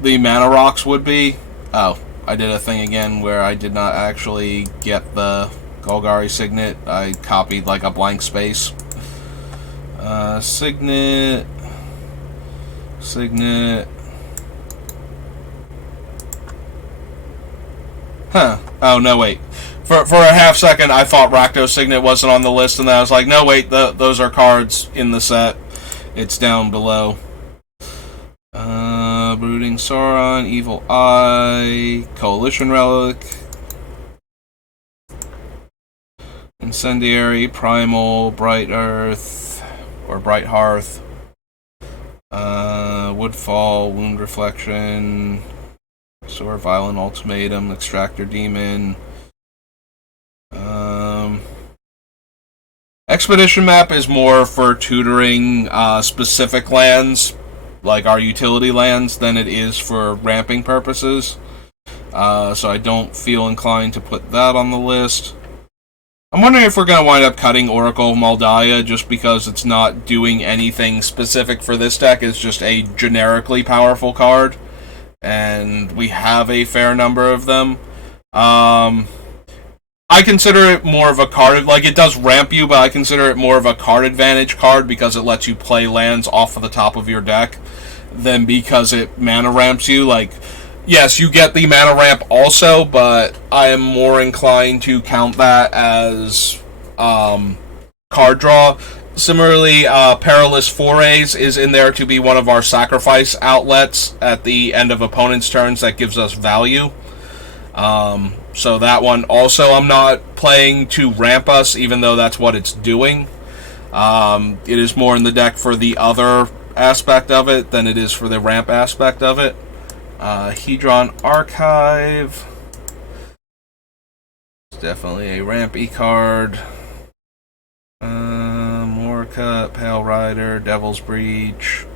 the mana rocks would be. Oh, I did a thing again where I did not actually get the Golgari Signet. I copied like a blank space. Signet. Huh. Oh, no, wait. For a half second, I thought Rakdos Signet wasn't on the list, and then I was like, no, wait, those are cards in the set. It's down below. Brooding Sauron, Evil Eye, Coalition Relic, Incendiary, Primal, Bright Earth, or Bright Hearth, Woodfall, Wound Reflection, Sword Violent Ultimatum, Extractor Demon. Expedition Map is more for tutoring specific lands, like our utility lands, than it is for ramping purposes. So I don't feel inclined to put that on the list. I'm wondering if we're going to wind up cutting Oracle of Maldaya just because it's not doing anything specific for this deck. It's just a generically powerful card, and we have a fair number of them. I consider it more of a card, like it does ramp you, but I consider it more of a card advantage card because it lets you play lands off of the top of your deck than because it mana ramps you. Like, yes, you get the mana ramp also, but I am more inclined to count that as card draw. Similarly, Perilous Forays is in there to be one of our sacrifice outlets at the end of opponent's turns that gives us value. So that one also I'm not playing to ramp us, even though that's what it's doing. It is more in the deck for the other aspect of it than it is for the ramp aspect of it. Hedron Archive. It's definitely a rampy card. Morka, Pale Rider, Devil's Breach.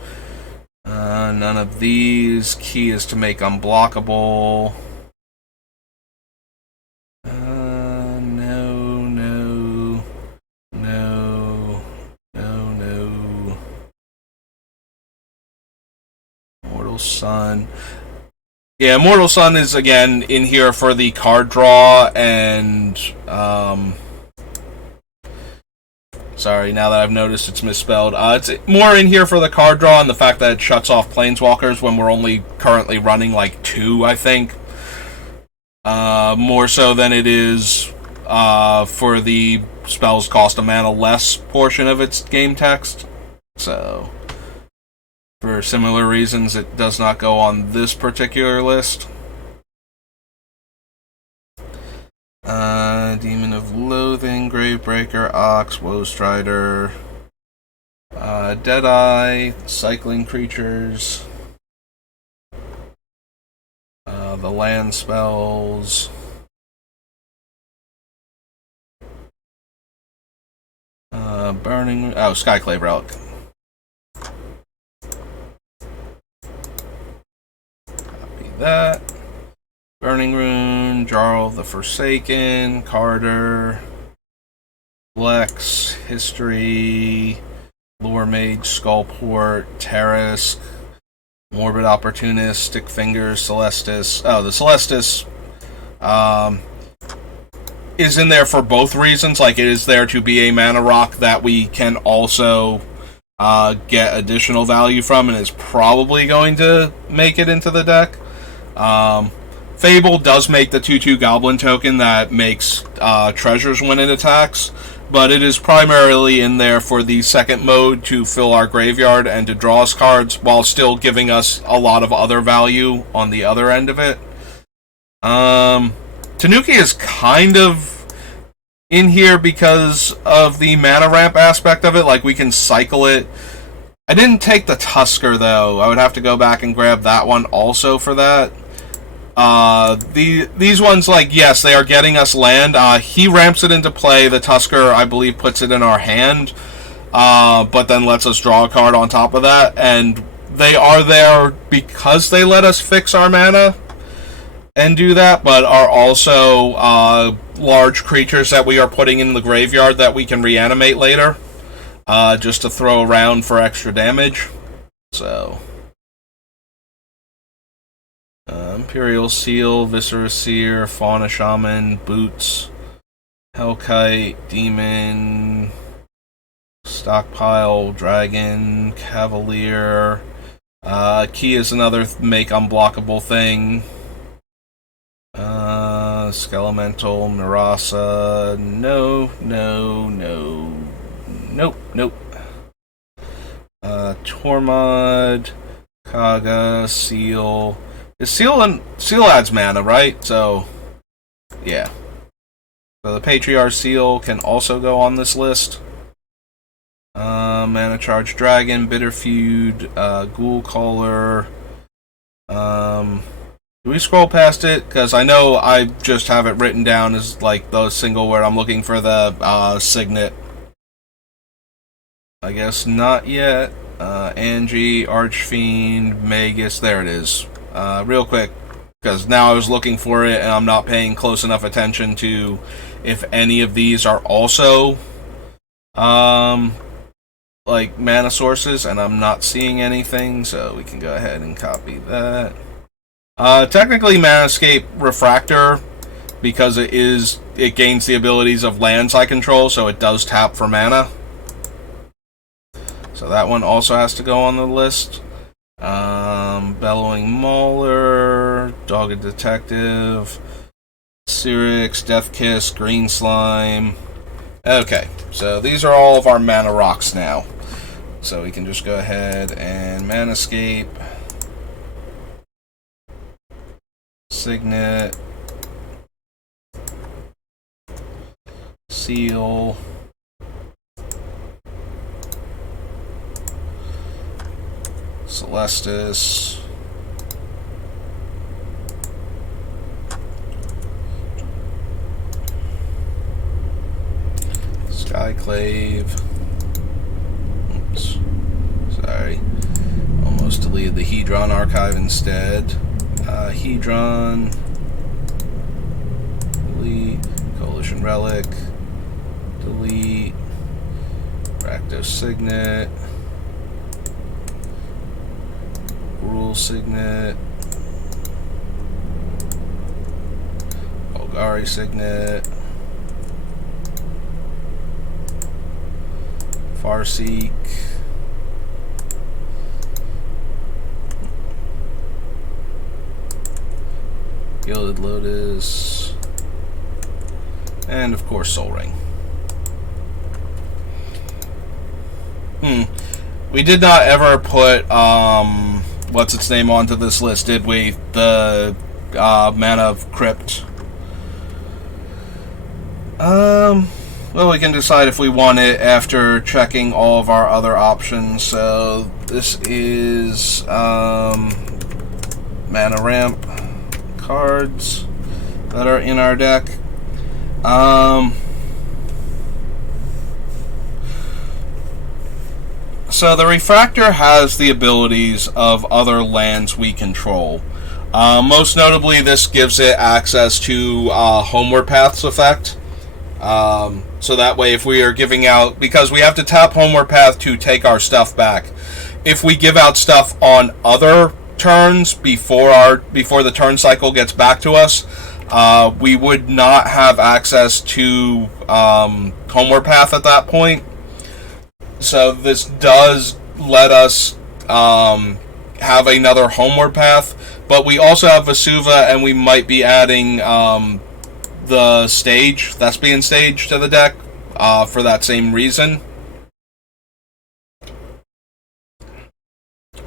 None of these. Key is to make unblockable. No. Mortal Sun. Yeah, Mortal Sun is, again, in here for the card draw, and, sorry, now that I've noticed it's misspelled. It's more in here for the card draw and the fact that it shuts off Planeswalkers when we're only currently running, like, 2, I think. More so than it is, for the spells cost a mana less portion of its game text. So, for similar reasons, it does not go on this particular list. Demon of Loathing, Gravebreaker, Ox, Woestrider, Deadeye, Cycling Creatures, the land spells, Burning... Oh, Skyclave Relic. Copy that. Burning Rune, Jarl the Forsaken, Carter, Lex, History, Lore Mage, Skullport, Terrace, Morbid Opportunist, Stick Fingers, Celestis. Oh, the Celestis is in there for both reasons. Like, it is there to be a mana rock that we can also get additional value from, and is probably going to make it into the deck. Fable does make the 2/2 Goblin token that makes treasures when it attacks, but it is primarily in there for the second mode to fill our graveyard and to draw us cards, while still giving us a lot of other value on the other end of it. Tanuki is kind of in here because of the mana ramp aspect of it. Like, we can cycle it. I didn't take the Tusker, though. I would have to go back and grab that one also for that. These ones, like, yes, they are getting us land. He ramps it into play. The Tusker, I believe, puts it in our hand, but then lets us draw a card on top of that. And they are there because they let us fix our mana and do that, but are also large creatures that we are putting in the graveyard that we can reanimate later, just to throw around for extra damage. So... Imperial Seal, Viscera Seer, Fauna Shaman, Boots, Hellkite, Demon, Stockpile, Dragon, Cavalier. Key is another make unblockable thing. Skelemental, Mirasa. No. Nope. Tormod, Kaga, Seal. Seal adds mana, right? So, yeah. So the Patriarch Seal can also go on this list. Mana Charge Dragon, Bitter Feud, Ghoul Caller. Do we scroll past it? Because I know I just have it written down as like the single where I'm looking for the signet. I guess not yet. Angie, Archfiend, Magus, there it is. Real quick, because now I was looking for it and I'm not paying close enough attention to if any of these are also like mana sources, and I'm not seeing anything, so we can go ahead and copy that. Technically Manascape Refractor, because it gains the abilities of lands I control, so it does tap for mana. So that one also has to go on the list. Bellowing Mauler, Dogged Detective, Cyrix, Death Kiss, Green Slime. Okay, so these are all of our mana rocks now. So we can just go ahead and Manascape, Signet, Seal, Celestis, Skyclave. Oops. Sorry. Almost deleted the Hedron archive instead. Hedron. Delete. Coalition Relic. Delete. Rakdos Signet. Rule Signet. Bulgari Signet. Farseek. Gilded Lotus. And of course Soul Ring. We did not ever put what's its name onto this list, did we? The Mana of Crypt. Well, we can decide if we want it after checking all of our other options. So this is mana ramp cards that are in our deck. So the Refractor has the abilities of other lands we control. Most notably, this gives it access to Homeward Path's effect. So that way, if we are giving out, because we have to tap Homeward Path to take our stuff back, if we give out stuff on other turns before the turn cycle gets back to us, we would not have access to Homeward Path at that point. So this does let us have another Homeward Path, but we also have Vesuva, and we might be adding the Thespian Stage to the deck for that same reason.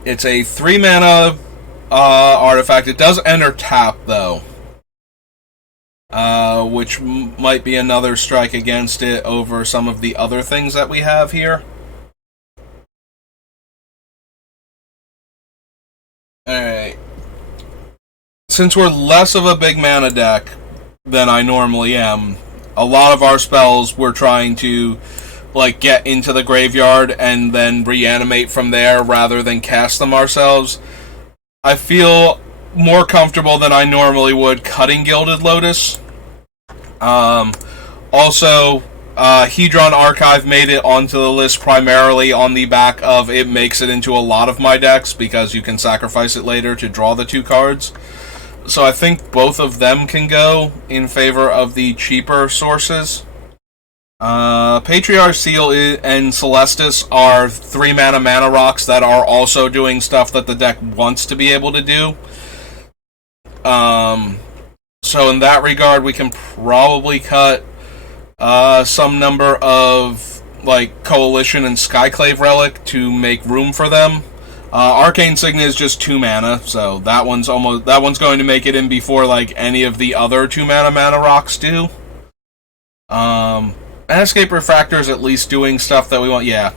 It's a 3-mana artifact. It does enter tap, though, which might be another strike against it over some of the other things that we have here. Alright. Since we're less of a big mana deck than I normally am, a lot of our spells we're trying to like get into the graveyard and then reanimate from there rather than cast them ourselves. I feel more comfortable than I normally would cutting Gilded Lotus. Also, Hedron Archive made it onto the list primarily on the back of it makes it into a lot of my decks because you can sacrifice it later to draw the 2 cards. So I think both of them can go in favor of the cheaper sources. Patriarch Seal and Celestis are 3-mana mana rocks that are also doing stuff that the deck wants to be able to do. So in that regard, we can probably cut some number of like Coalition and Skyclave Relic to make room for them. Arcane Signet is just 2 mana, so that one's going to make it in before like any of the other 2 mana rocks do. Escape Refractor is at least doing stuff that we want. Yeah,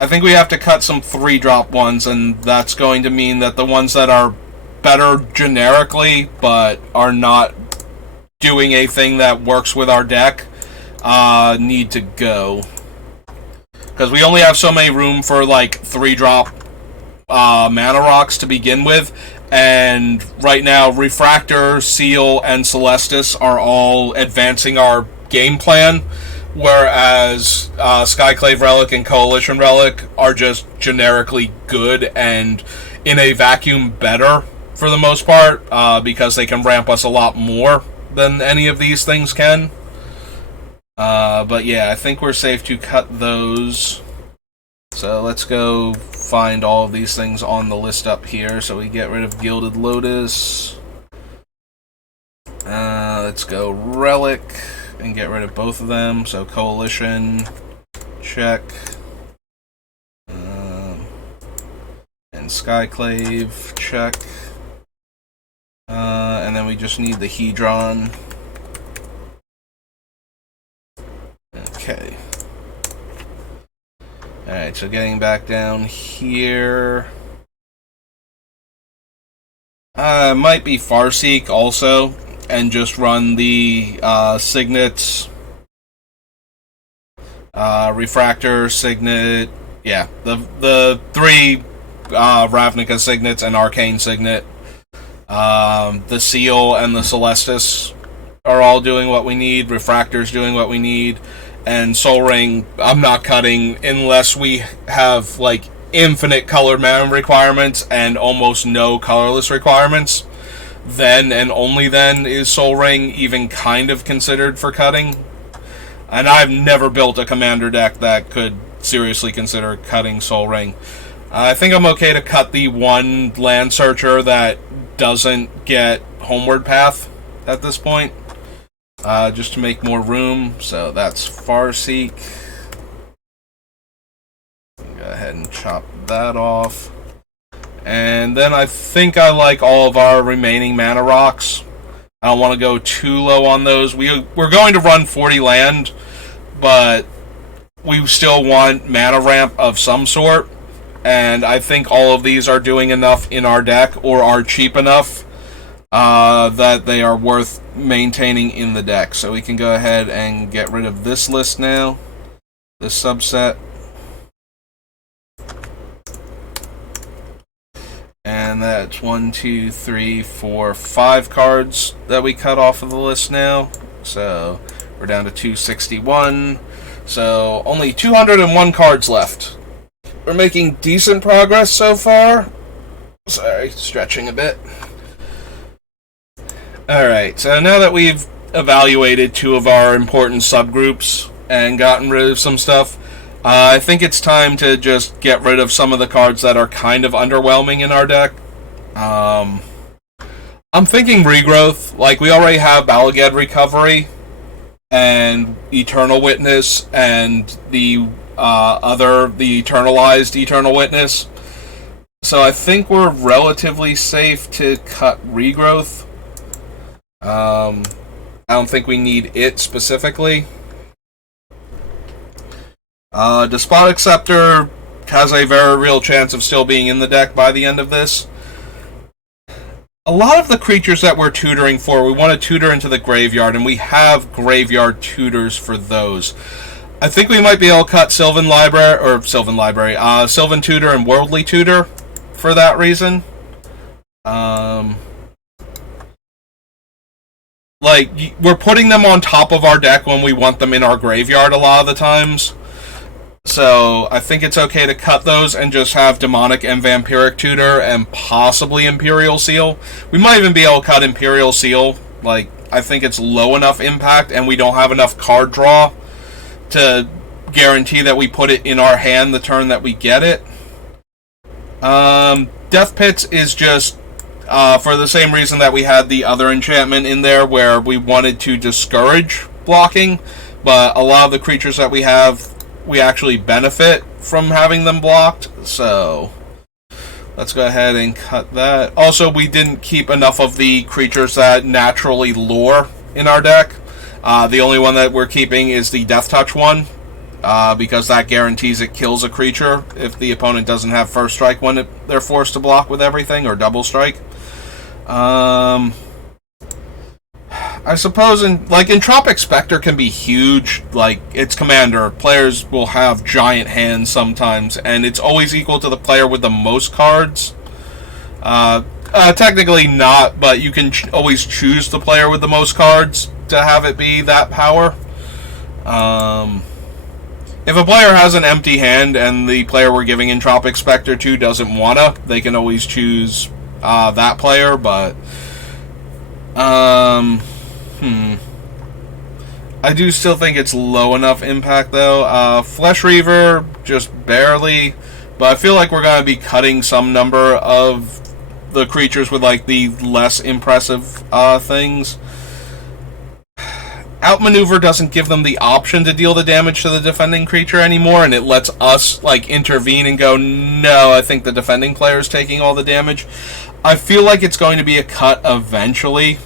I think we have to cut some 3-drop ones, and that's going to mean that the ones that are better generically but are not doing a thing that works with our deck need to go, because we only have so many room for like 3-drop mana rocks to begin with, and right now Refractor, Seal, and Celestis are all advancing our game plan, whereas Skyclave Relic and Coalition Relic are just generically good and in a vacuum better for the most part, because they can ramp us a lot more than any of these things can. But yeah, I think we're safe to cut those. So let's go find all of these things on the list up here. So we get rid of Gilded Lotus. Let's go Relic and get rid of both of them. So Coalition, check. And Skyclave, check. And then we just need the Hedron. Okay. Alright, so getting back down here. Might be Farseek also, and just run the Signets. Refractor, Signet. Yeah, the 3 Ravnica Signets and Arcane Signet. The Seal and the Celestis are all doing what we need. Refractor's doing what we need. And Sol Ring, I'm not cutting unless we have like infinite colored mana requirements and almost no colorless requirements. Then and only then is Sol Ring even kind of considered for cutting. And I've never built a commander deck that could seriously consider cutting Sol Ring. I think I'm okay to cut the 1 Land Searcher that doesn't get Homeward Path at this point. Just to make more room. So that's Farseek. Go ahead and chop that off. And then I think I like all of our remaining mana rocks. I don't want to go too low on those. We're going to run 40 land, but we still want mana ramp of some sort. And I think all of these are doing enough in our deck, or are cheap enough, that they are worth maintaining in the deck. So we can go ahead and get rid of this list now, this subset. And that's 1, 2, 3, 4, 5 cards that we cut off of the list now. So we're down to 261. So only 201 cards left. We're making decent progress so far. Sorry, stretching a bit. Alright, so now that we've evaluated 2 of our important subgroups and gotten rid of some stuff, I think it's time to just get rid of some of the cards that are kind of underwhelming in our deck. I'm thinking Regrowth. Like, we already have Balagad Recovery and Eternal Witness and the Eternalized Eternal Witness. So I think we're relatively safe to cut Regrowth. I don't think we need it specifically. Despotic Scepter has a very real chance of still being in the deck by the end of this. A lot of the creatures that we're tutoring for, we want to tutor into the graveyard, and we have graveyard tutors for those. I think we might be able to cut Sylvan Tutor and Worldly Tutor for that reason. Like, we're putting them on top of our deck when we want them in our graveyard a lot of the times. So I think it's okay to cut those and just have Demonic and Vampiric Tutor and possibly Imperial Seal. We might even be able to cut Imperial Seal. Like, I think it's low enough impact and we don't have enough card draw to guarantee that we put it in our hand the turn that we get it. Death Pits is just for the same reason that we had the other enchantment in there where we wanted to discourage blocking, but a lot of the creatures that we have, we actually benefit from having them blocked, so let's go ahead and cut that. Also, we didn't keep enough of the creatures that naturally lure in our deck. The only one that we're keeping is the Death Touch one, because that guarantees it kills a creature if the opponent doesn't have first strike when they're forced to block with everything, or double strike. I suppose Entropic Spectre can be huge. Like, its commander, players will have giant hands sometimes, and it's always equal to the player with the most cards. Technically not, but you can always choose the player with the most cards to have it be that power. If a player has an empty hand and the player we're giving Entropic Spectre to doesn't wanna, they can always choose that player, but I do still think it's low enough impact, though. Flesh Reaver, just barely, but I feel like we're going to be cutting some number of the creatures with, like, the less impressive things. Outmaneuver doesn't give them the option to deal the damage to the defending creature anymore, and it lets us, like, intervene and go, no, I think the defending player is taking all the damage. I feel like it's going to be a cut eventually.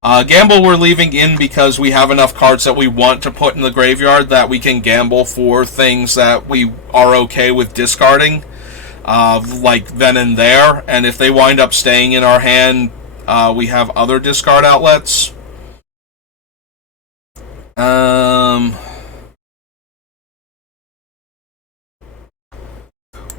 Gamble we're leaving in because we have enough cards that we want to put in the graveyard that we can gamble for things that we are okay with discarding, like then and there. And if they wind up staying in our hand, we have other discard outlets.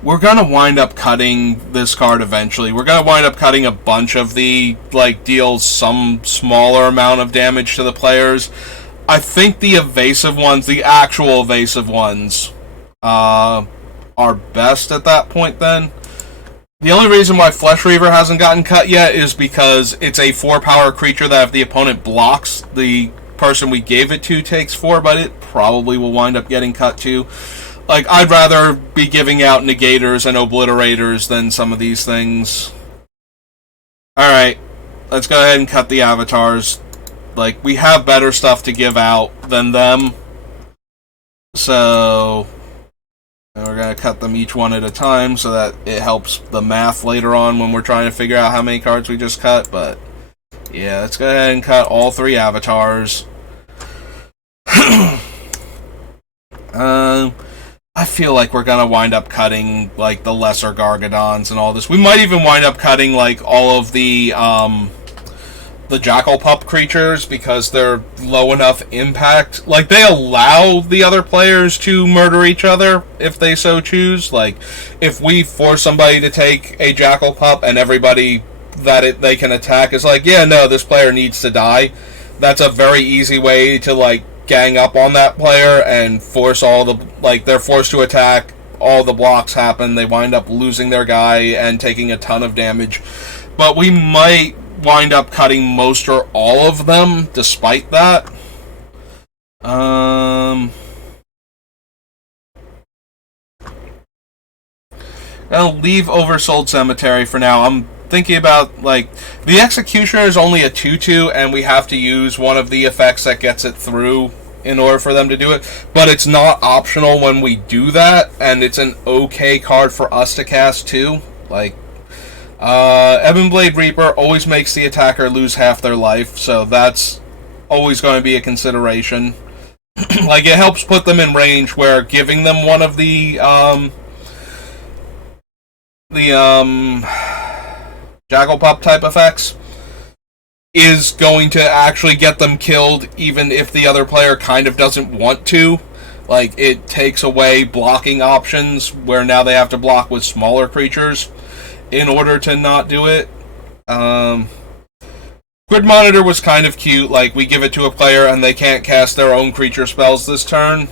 We're gonna wind up cutting this card eventually. We're gonna wind up cutting a bunch of the, like, deals some smaller amount of damage to the players. I think the evasive ones, the actual evasive ones, are best at that point then. The only reason why Flesh Reaver hasn't gotten cut yet is because it's a 4-power creature that if the opponent blocks, the person we gave it to takes 4, but it probably will wind up getting cut too. Like, I'd rather be giving out negators and obliterators than some of these things. Alright, let's go ahead and cut the avatars. Like, we have better stuff to give out than them. So, we're going to cut them each one at a time so that it helps the math later on when we're trying to figure out how many cards we just cut. But, yeah, let's go ahead and cut all 3 avatars. I feel like we're gonna wind up cutting, like, the lesser Gargadons and all this. We might even wind up cutting, like, all of the Jackal Pup creatures because they're low enough impact. Like, they allow the other players to murder each other if they so choose. Like, if we force somebody to take a Jackal Pup and everybody that they can attack is like, yeah, no, this player needs to die, that's a very easy way to, like, gang up on that player and force all the, like, they're forced to attack, all the blocks happen, they wind up losing their guy and taking a ton of damage. But we might wind up cutting most or all of them despite that. I'll leave Oversold Cemetery for now. I'm thinking about, like, the Executioner is only a 2/2 and we have to use one of the effects that gets it through in order for them to do it, but it's not optional when we do that, and it's an okay card for us to cast too. Like, Ebonblade Reaper always makes the attacker lose half their life, so that's always going to be a consideration. Like, it helps put them in range where giving them one of the Jackal Pup type effects is going to actually get them killed even if the other player kind of doesn't want to. Like, it takes away blocking options where now they have to block with smaller creatures in order to not do it. Grid Monitor was kind of cute. Like, we give it to a player and they can't cast their own creature spells this turn.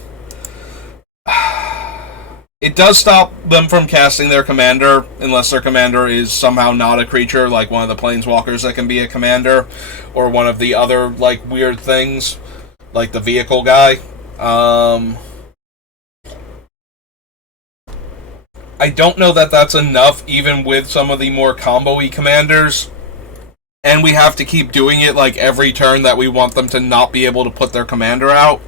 It does stop them from casting their commander, unless their commander is somehow not a creature, like one of the planeswalkers that can be a commander, or one of the other, like, weird things, like the vehicle guy. I don't know that that's enough, even with some of the more combo-y commanders, and we have to keep doing it like every turn that we want them to not be able to put their commander out.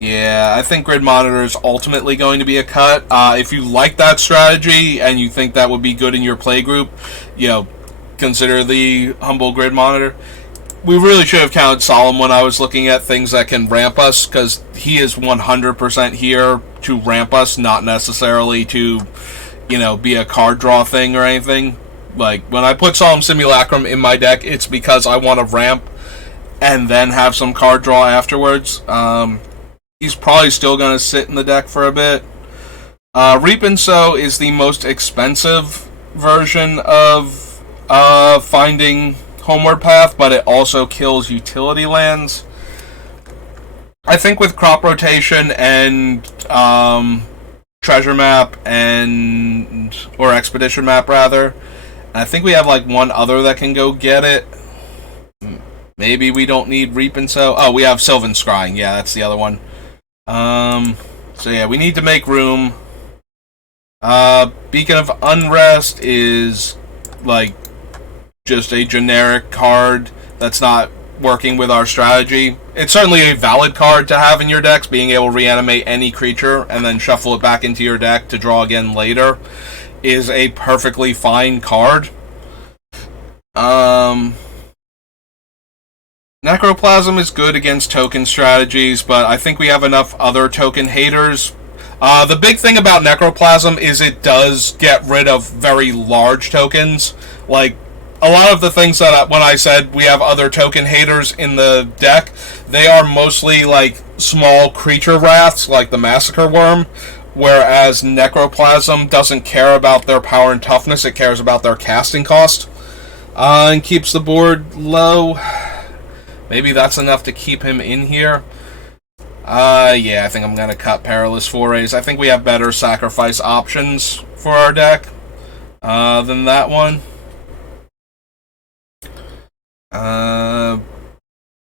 Yeah, I think Grid Monitor is ultimately going to be a cut. If you like that strategy and you think that would be good in your play group, consider the Humble Grid Monitor. We really should have counted Solemn when I was looking at things that can ramp us, because he is 100% here to ramp us, not necessarily to, be a card draw thing or anything. Like, when I put Solemn Simulacrum in my deck, it's because I want to ramp and then have some card draw afterwards. He's probably still going to sit in the deck for a bit. Reap and Sow is the most expensive version of finding Homeward Path, but it also kills utility lands. I think with Crop Rotation and Treasure Map or Expedition Map rather, and I think we have like one other that can go get it. Maybe we don't need Reap and Sow. Oh, we have Sylvan Scrying. Yeah, that's the other one. So yeah, we need to make room. Beacon of Unrest is like just a generic card that's not working with our strategy. It's certainly a valid card to have in your decks, being able to reanimate any creature and then shuffle it back into your deck to draw again later is a perfectly fine card. Necroplasm is good against token strategies, but I think we have enough other token haters. The big thing about Necroplasm is it does get rid of very large tokens. Like, a lot of the things that when I said we have other token haters in the deck, they are mostly like small creature wraths, like the Massacre Worm, whereas Necroplasm doesn't care about their power and toughness, it cares about their casting cost, and keeps the board low. Maybe that's enough to keep him in here. Yeah, I think I'm going to cut Perilous Forays. I think we have better sacrifice options for our deck than that one.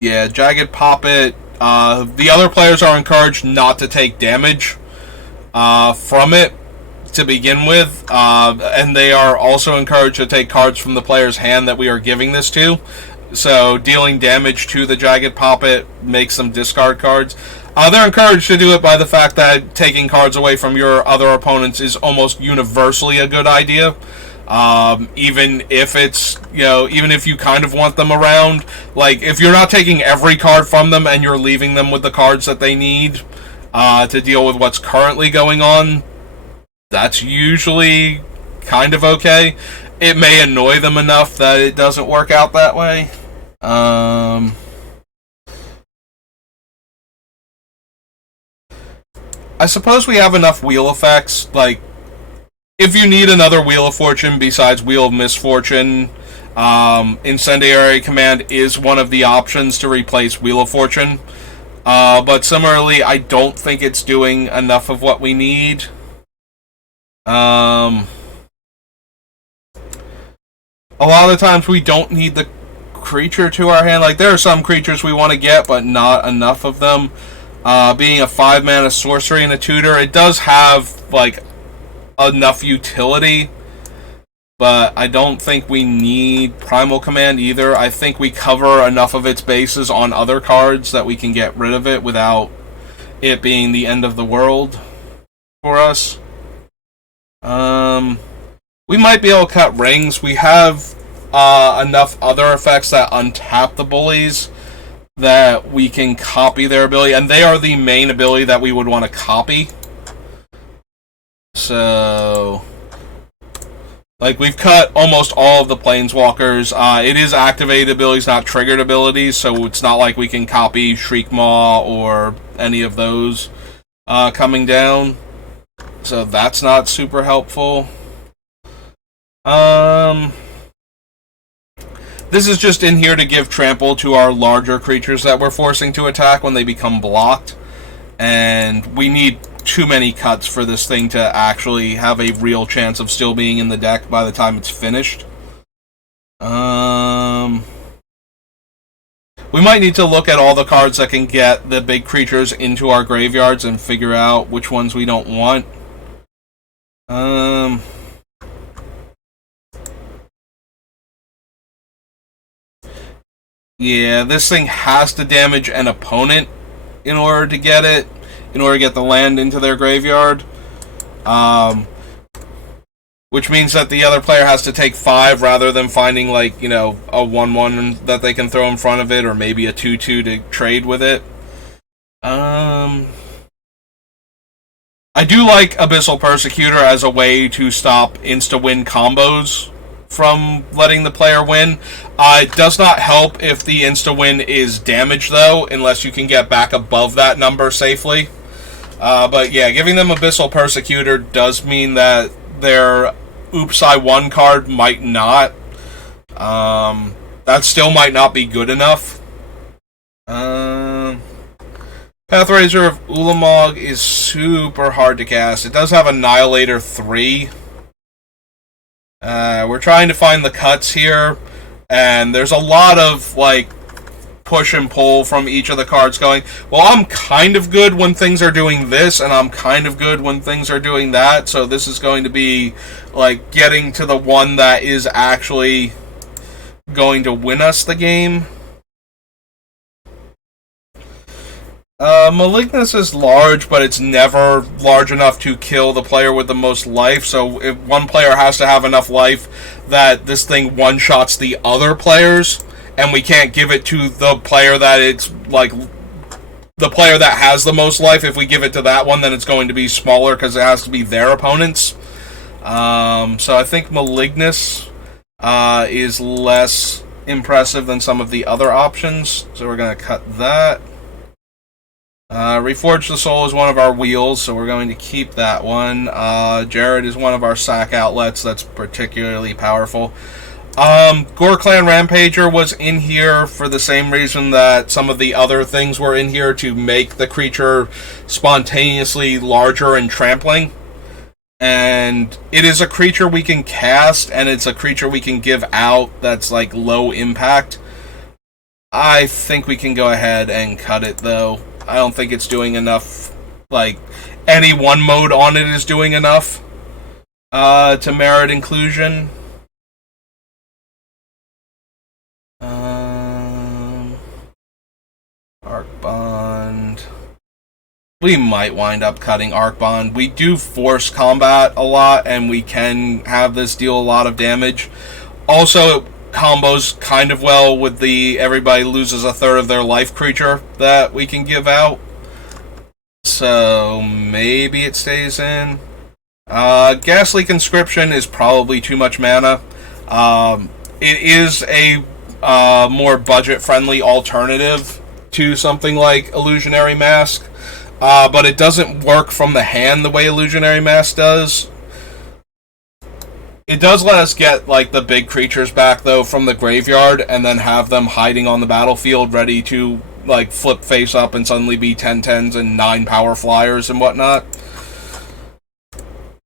Yeah, Jagged Poppet. The other players are encouraged not to take damage from it to begin with, and they are also encouraged to take cards from the player's hand that we are giving this to. So dealing damage to the Jagged Poppet makes them discard cards. They're encouraged to do it by the fact that taking cards away from your other opponents is almost universally a good idea. Even if it's, even if you kind of want them around. Like, if you're not taking every card from them and you're leaving them with the cards that they need to deal with what's currently going on, that's usually kind of okay. It may annoy them enough that it doesn't work out that way. I suppose we have enough wheel effects. Like, if you need another Wheel of Fortune besides Wheel of Misfortune, Incendiary Command is one of the options to replace Wheel of Fortune. But similarly, I don't think it's doing enough of what we need. A lot of the times we don't need the creature to our hand. Like, there are some creatures we want to get, but not enough of them. Being a 5-mana sorcery and a tutor, it does have, like, enough utility, but I don't think we need Primal Command either. I think we cover enough of its bases on other cards that we can get rid of it without it being the end of the world for us. We might be able to cut Rings. We have enough other effects that untap the Bullies that we can copy their ability, and they are the main ability that we would want to copy. So, like, we've cut almost all of the Planeswalkers. It is activated abilities, not triggered abilities, so it's not like we can copy Shriekmaw or any of those coming down. So that's not super helpful. This is just in here to give trample to our larger creatures that we're forcing to attack when they become blocked. And we need too many cuts for this thing to actually have a real chance of still being in the deck by the time it's finished. We might need to look at all the cards that can get the big creatures into our graveyards and figure out which ones we don't want. Yeah, this thing has to damage an opponent in order to get it, in order to get the land into their graveyard. Um, which means that the other player has to take 5 rather than finding, like, you know, a 1-1 that they can throw in front of it, or maybe a 2-2 to trade with it. I do like Abyssal Persecutor as a way to stop insta-win combos from letting the player win. It does not help if the insta-win is damage, though, unless you can get back above that number safely. But yeah, giving them Abyssal Persecutor does mean that their Oops, I Won card might not. That still might not be good enough. Pathrazer of Ulamog is super hard to cast. It does have Annihilator 3. We're trying to find the cuts here, and there's a lot of, like, push and pull from each of the cards going, well, I'm kind of good when things are doing this, and I'm kind of good when things are doing that, so this is going to be, like, getting to the one that is actually going to win us the game. Malignus is large, but it's never large enough to kill the player with the most life, so if one player has to have enough life that this thing one-shots the other players, and we can't give it to the player that it's, like, the player that has the most life. If we give it to that one, then it's going to be smaller because it has to be their opponents. So I think Malignus is less impressive than some of the other options, so we're going to cut that. Reforge the Soul is one of our wheels, so we're going to keep that one. Jared is one of our sack outlets that's particularly powerful. Gore Clan Rampager was in here for the same reason that some of the other things were in here, to make the creature spontaneously larger and trampling. And it is a creature we can cast, and it's a creature we can give out that's, like, low impact. I think we can go ahead and cut it, though. I don't think it's doing enough. Like, any one mode on it is doing enough to merit inclusion. Arc Bond. We might wind up cutting Arc Bond. We do force combat a lot, and we can have this deal a lot of damage. Also, it combos kind of well with the everybody loses a third of their life creature that we can give out. So maybe it stays in. Ghastly Conscription is probably too much mana. It is a more budget-friendly alternative to something like Illusionary Mask, but it doesn't work from the hand the way Illusionary Mask does. It does let us get, like, the big creatures back, though, from the graveyard, and then have them hiding on the battlefield ready to, like, flip face up and suddenly be 10/10s and 9 power flyers and whatnot.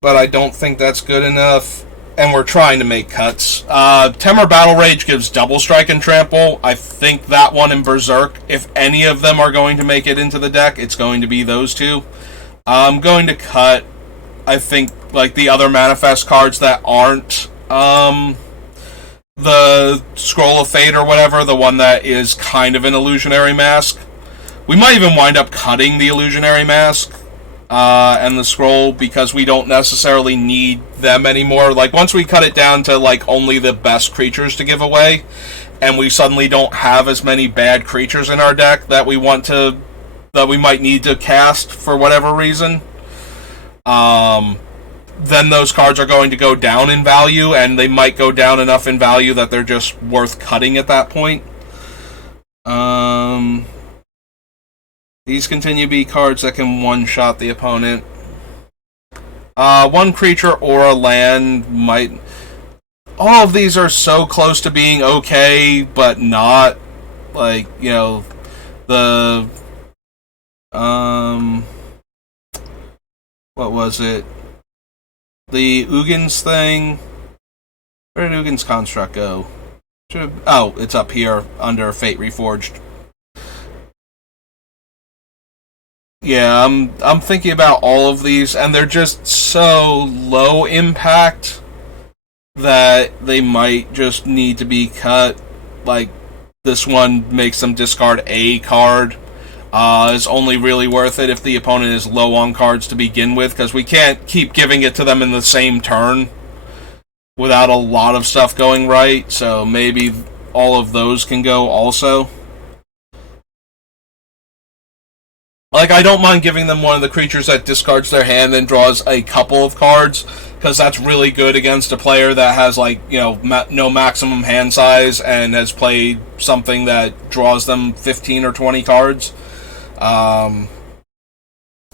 But I don't think that's good enough, and we're trying to make cuts. Temur Battle Rage gives double strike and trample. I think that one and Berserk, if any of them are going to make it into the deck, it's going to be those two. I'm going to cut, I think, like, the other Manifest cards that aren't the Scroll of Fate or whatever, the one that is kind of an Illusionary Mask. We might even wind up cutting the Illusionary Mask and the Scroll, because we don't necessarily need them anymore. Like, once we cut it down to, like, only the best creatures to give away, and we suddenly don't have as many bad creatures in our deck that we might need to cast for whatever reason, then those cards are going to go down in value, and they might go down enough in value that they're just worth cutting at that point. These continue to be cards that can one-shot the opponent. One creature or a land might... All of these are so close to being okay, but not. Like, you know, the... What was it? The Ugins thing. Where did Ugins Construct go? Oh, it's up here under Fate Reforged. Yeah, I'm thinking about all of these, and they're just so low impact that they might just need to be cut. Like, This one makes them discard a card. Is only really worth it if the opponent is low on cards to begin with, because we can't keep giving it to them in the same turn without a lot of stuff going right, so maybe all of those can go also. Like, I don't mind giving them one of the creatures that discards their hand and draws a couple of cards, because that's really good against a player that has, like, you know, no maximum hand size and has played something that draws them 15 or 20 cards.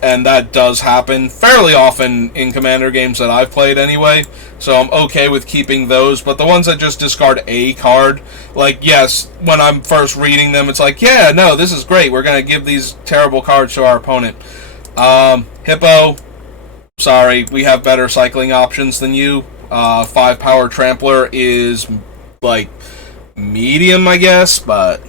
And that does happen fairly often in Commander games that I've played anyway, so I'm okay with keeping those. But the ones that just discard a card, like, yes, when I'm first reading them, it's like, yeah, no, this is great, we're going to give these terrible cards to our opponent. Hippo, sorry, we have better cycling options than you. 5 power Trampler is, like, medium, I guess, but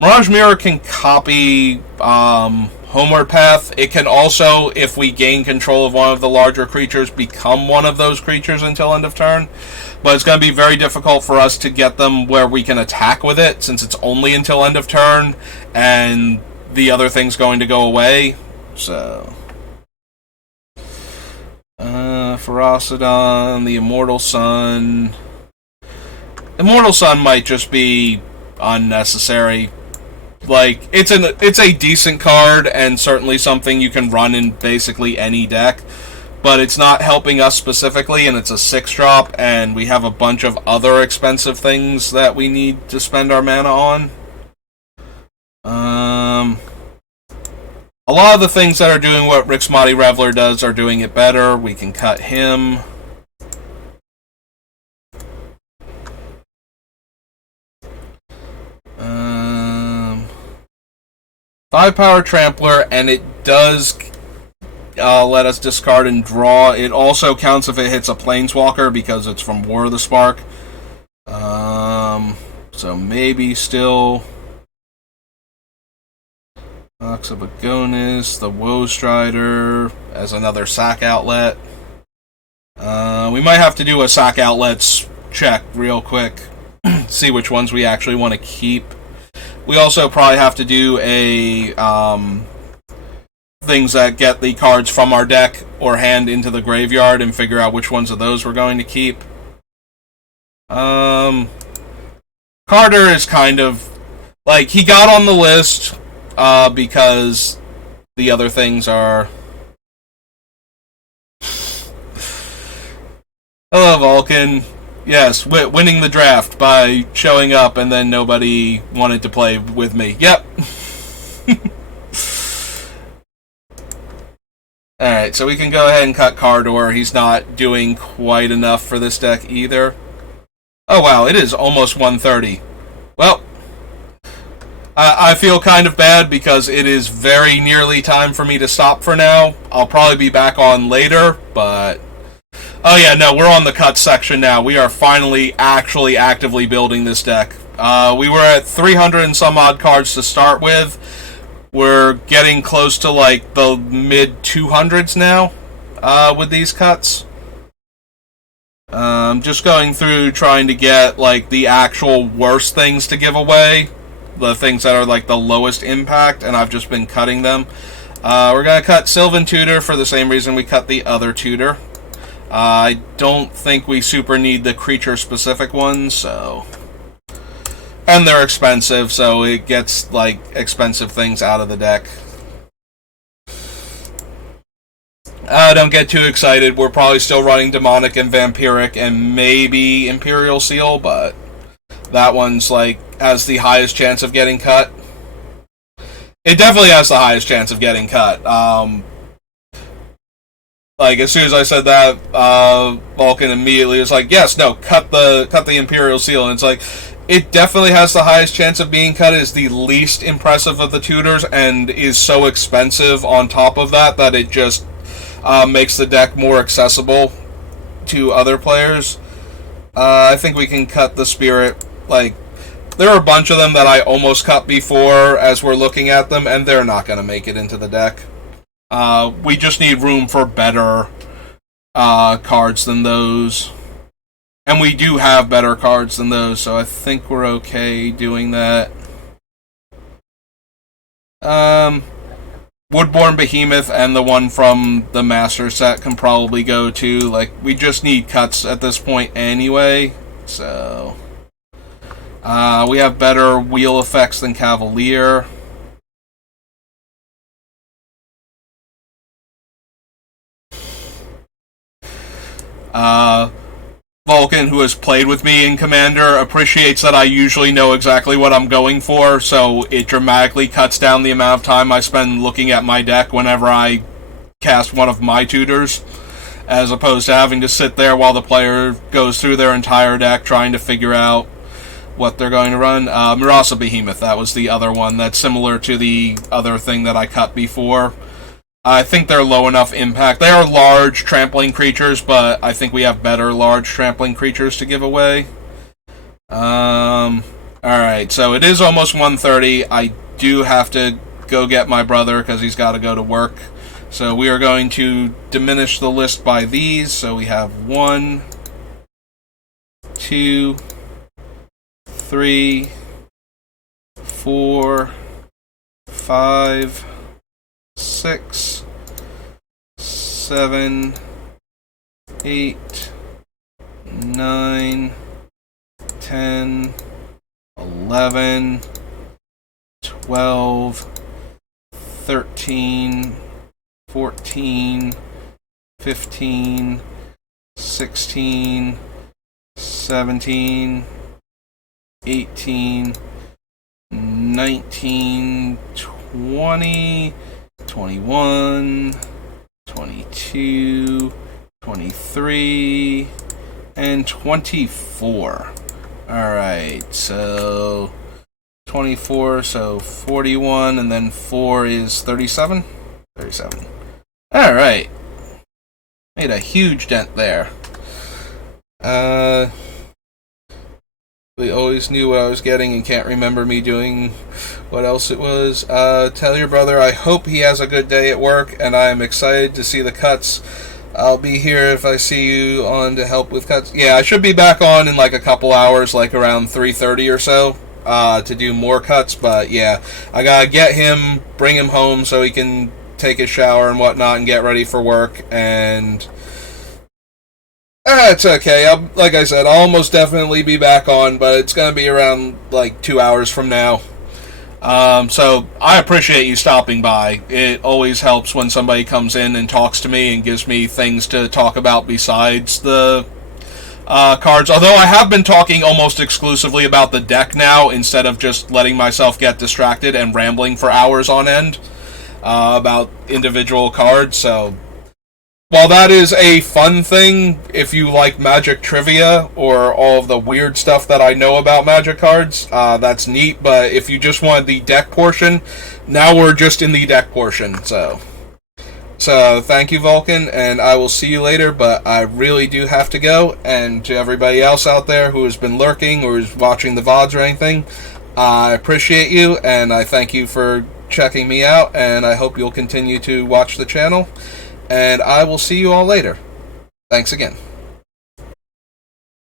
Mirage Mirror can copy Homeward Path. It can also, if we gain control of one of the larger creatures, become one of those creatures until end of turn. But it's going to be very difficult for us to get them where we can attack with it, since it's only until end of turn, and the other thing's going to go away. So, Ferocidon, the Immortal Sun. Immortal Sun might just be unnecessary. Like, it's a decent card, and certainly something you can run in basically any deck, but it's not helping us specifically, and it's a 6-drop, and we have a bunch of other expensive things that we need to spend our mana on. A lot of the things that are doing what Rixmati Reveler does are doing it better. We can cut him. 5 power Trampler, and it does let us discard and draw. It also counts if it hits a Planeswalker because it's from War of the Spark. So maybe still Oxabagonis, the Woe Strider as another sack outlet. We might have to do a sack outlets check real quick, see which ones we actually want to keep. We also probably have to do a things that get the cards from our deck or hand into the graveyard and figure out which ones of those we're going to keep. Carter is kind of like, he got on the list because the other things are. Hello, Vulcan. Yes, winning the draft by showing up and then nobody wanted to play with me. Yep. Alright, so we can go ahead and cut Cardor. He's not doing quite enough for this deck either. Oh wow, it is almost 1:30. Well, I feel kind of bad because it is very nearly time for me to stop for now. I'll probably be back on later, but... Oh yeah, no, we're on the cut section now. We are finally actually actively building this deck. We were at 300 and some odd cards to start with. We're getting close to like the mid 200s now with these cuts. Just going through trying to get like the actual worst things to give away. The things that are like the lowest impact, and I've just been cutting them. We're going to cut Sylvan Tutor for the same reason we cut the other Tutor. I don't think we super need the creature-specific ones, so... And they're expensive, so it gets, like, expensive things out of the deck. Don't get too excited. We're probably still running Demonic and Vampiric and maybe Imperial Seal, but that one's, like, has the highest chance of getting cut. It definitely has the highest chance of getting cut. Like, as soon as I said that, Vulcan immediately was like, yes, no, cut the Imperial Seal. And it's like, it definitely has the highest chance of being cut. It is the least impressive of the tutors, and is so expensive on top of that that it just makes the deck more accessible to other players. I think we can cut the Spirit. Like, there are a bunch of them that I almost cut before as we're looking at them, and they're not going to make it into the deck. We just need room for better cards than those. And we do have better cards than those, so I think we're okay doing that. Woodborne Behemoth and the one from the Master set can probably go too. Like, we just need cuts at this point anyway. So, we have better wheel effects than Cavalier. Vulcan, who has played with me in Commander, appreciates that I usually know exactly what I'm going for, so it dramatically cuts down the amount of time I spend looking at my deck whenever I cast one of my tutors, as opposed to having to sit there while the player goes through their entire deck trying to figure out what they're going to run. Murasa Behemoth, that was the other one that's similar to the other thing that I cut before. I think they're low enough impact. They are large trampling creatures, but I think we have better large trampling creatures to give away. Alright, so it is almost 1:30. I do have to go get my brother because he's got to go to work. So we are going to diminish the list by these. So we have 1, 2, 3, 4, 5, 6, 7, 8, 9, 10, 11, 12, 13, 14, 15, 16, 17, 18, 19, 20, 21, 22, 23, and 24. Alright, so 24, so 41, and then 4 is 37? 37. Alright. Made a huge dent there. We always knew what I was getting and can't remember me doing what else it was. Tell your brother I hope he has a good day at work, and I am excited to see the cuts. I'll be here if I see you on to help with cuts. Yeah, I should be back on in like a couple hours, like around 3:30 or so, to do more cuts. But yeah, I gotta get him, bring him home so he can take his shower and whatnot and get ready for work. And it's okay. Like I said, I'll almost definitely be back on, but it's gonna be around like 2 hours from now. So I appreciate you stopping by. It always helps when somebody comes in and talks to me and gives me things to talk about besides the cards. Although I have been talking almost exclusively about the deck now, instead of just letting myself get distracted and rambling for hours on end about individual cards. So while that is a fun thing, if you like Magic trivia or all of the weird stuff that I know about Magic cards, that's neat. But if you just want the deck portion, now we're just in the deck portion. So thank you, Vulcan, and I will see you later. But I really do have to go. And to everybody else out there who has been lurking or is watching the VODs or anything, I appreciate you, and I thank you for checking me out. And I hope you'll continue to watch the channel. And I will see you all later. Thanks again.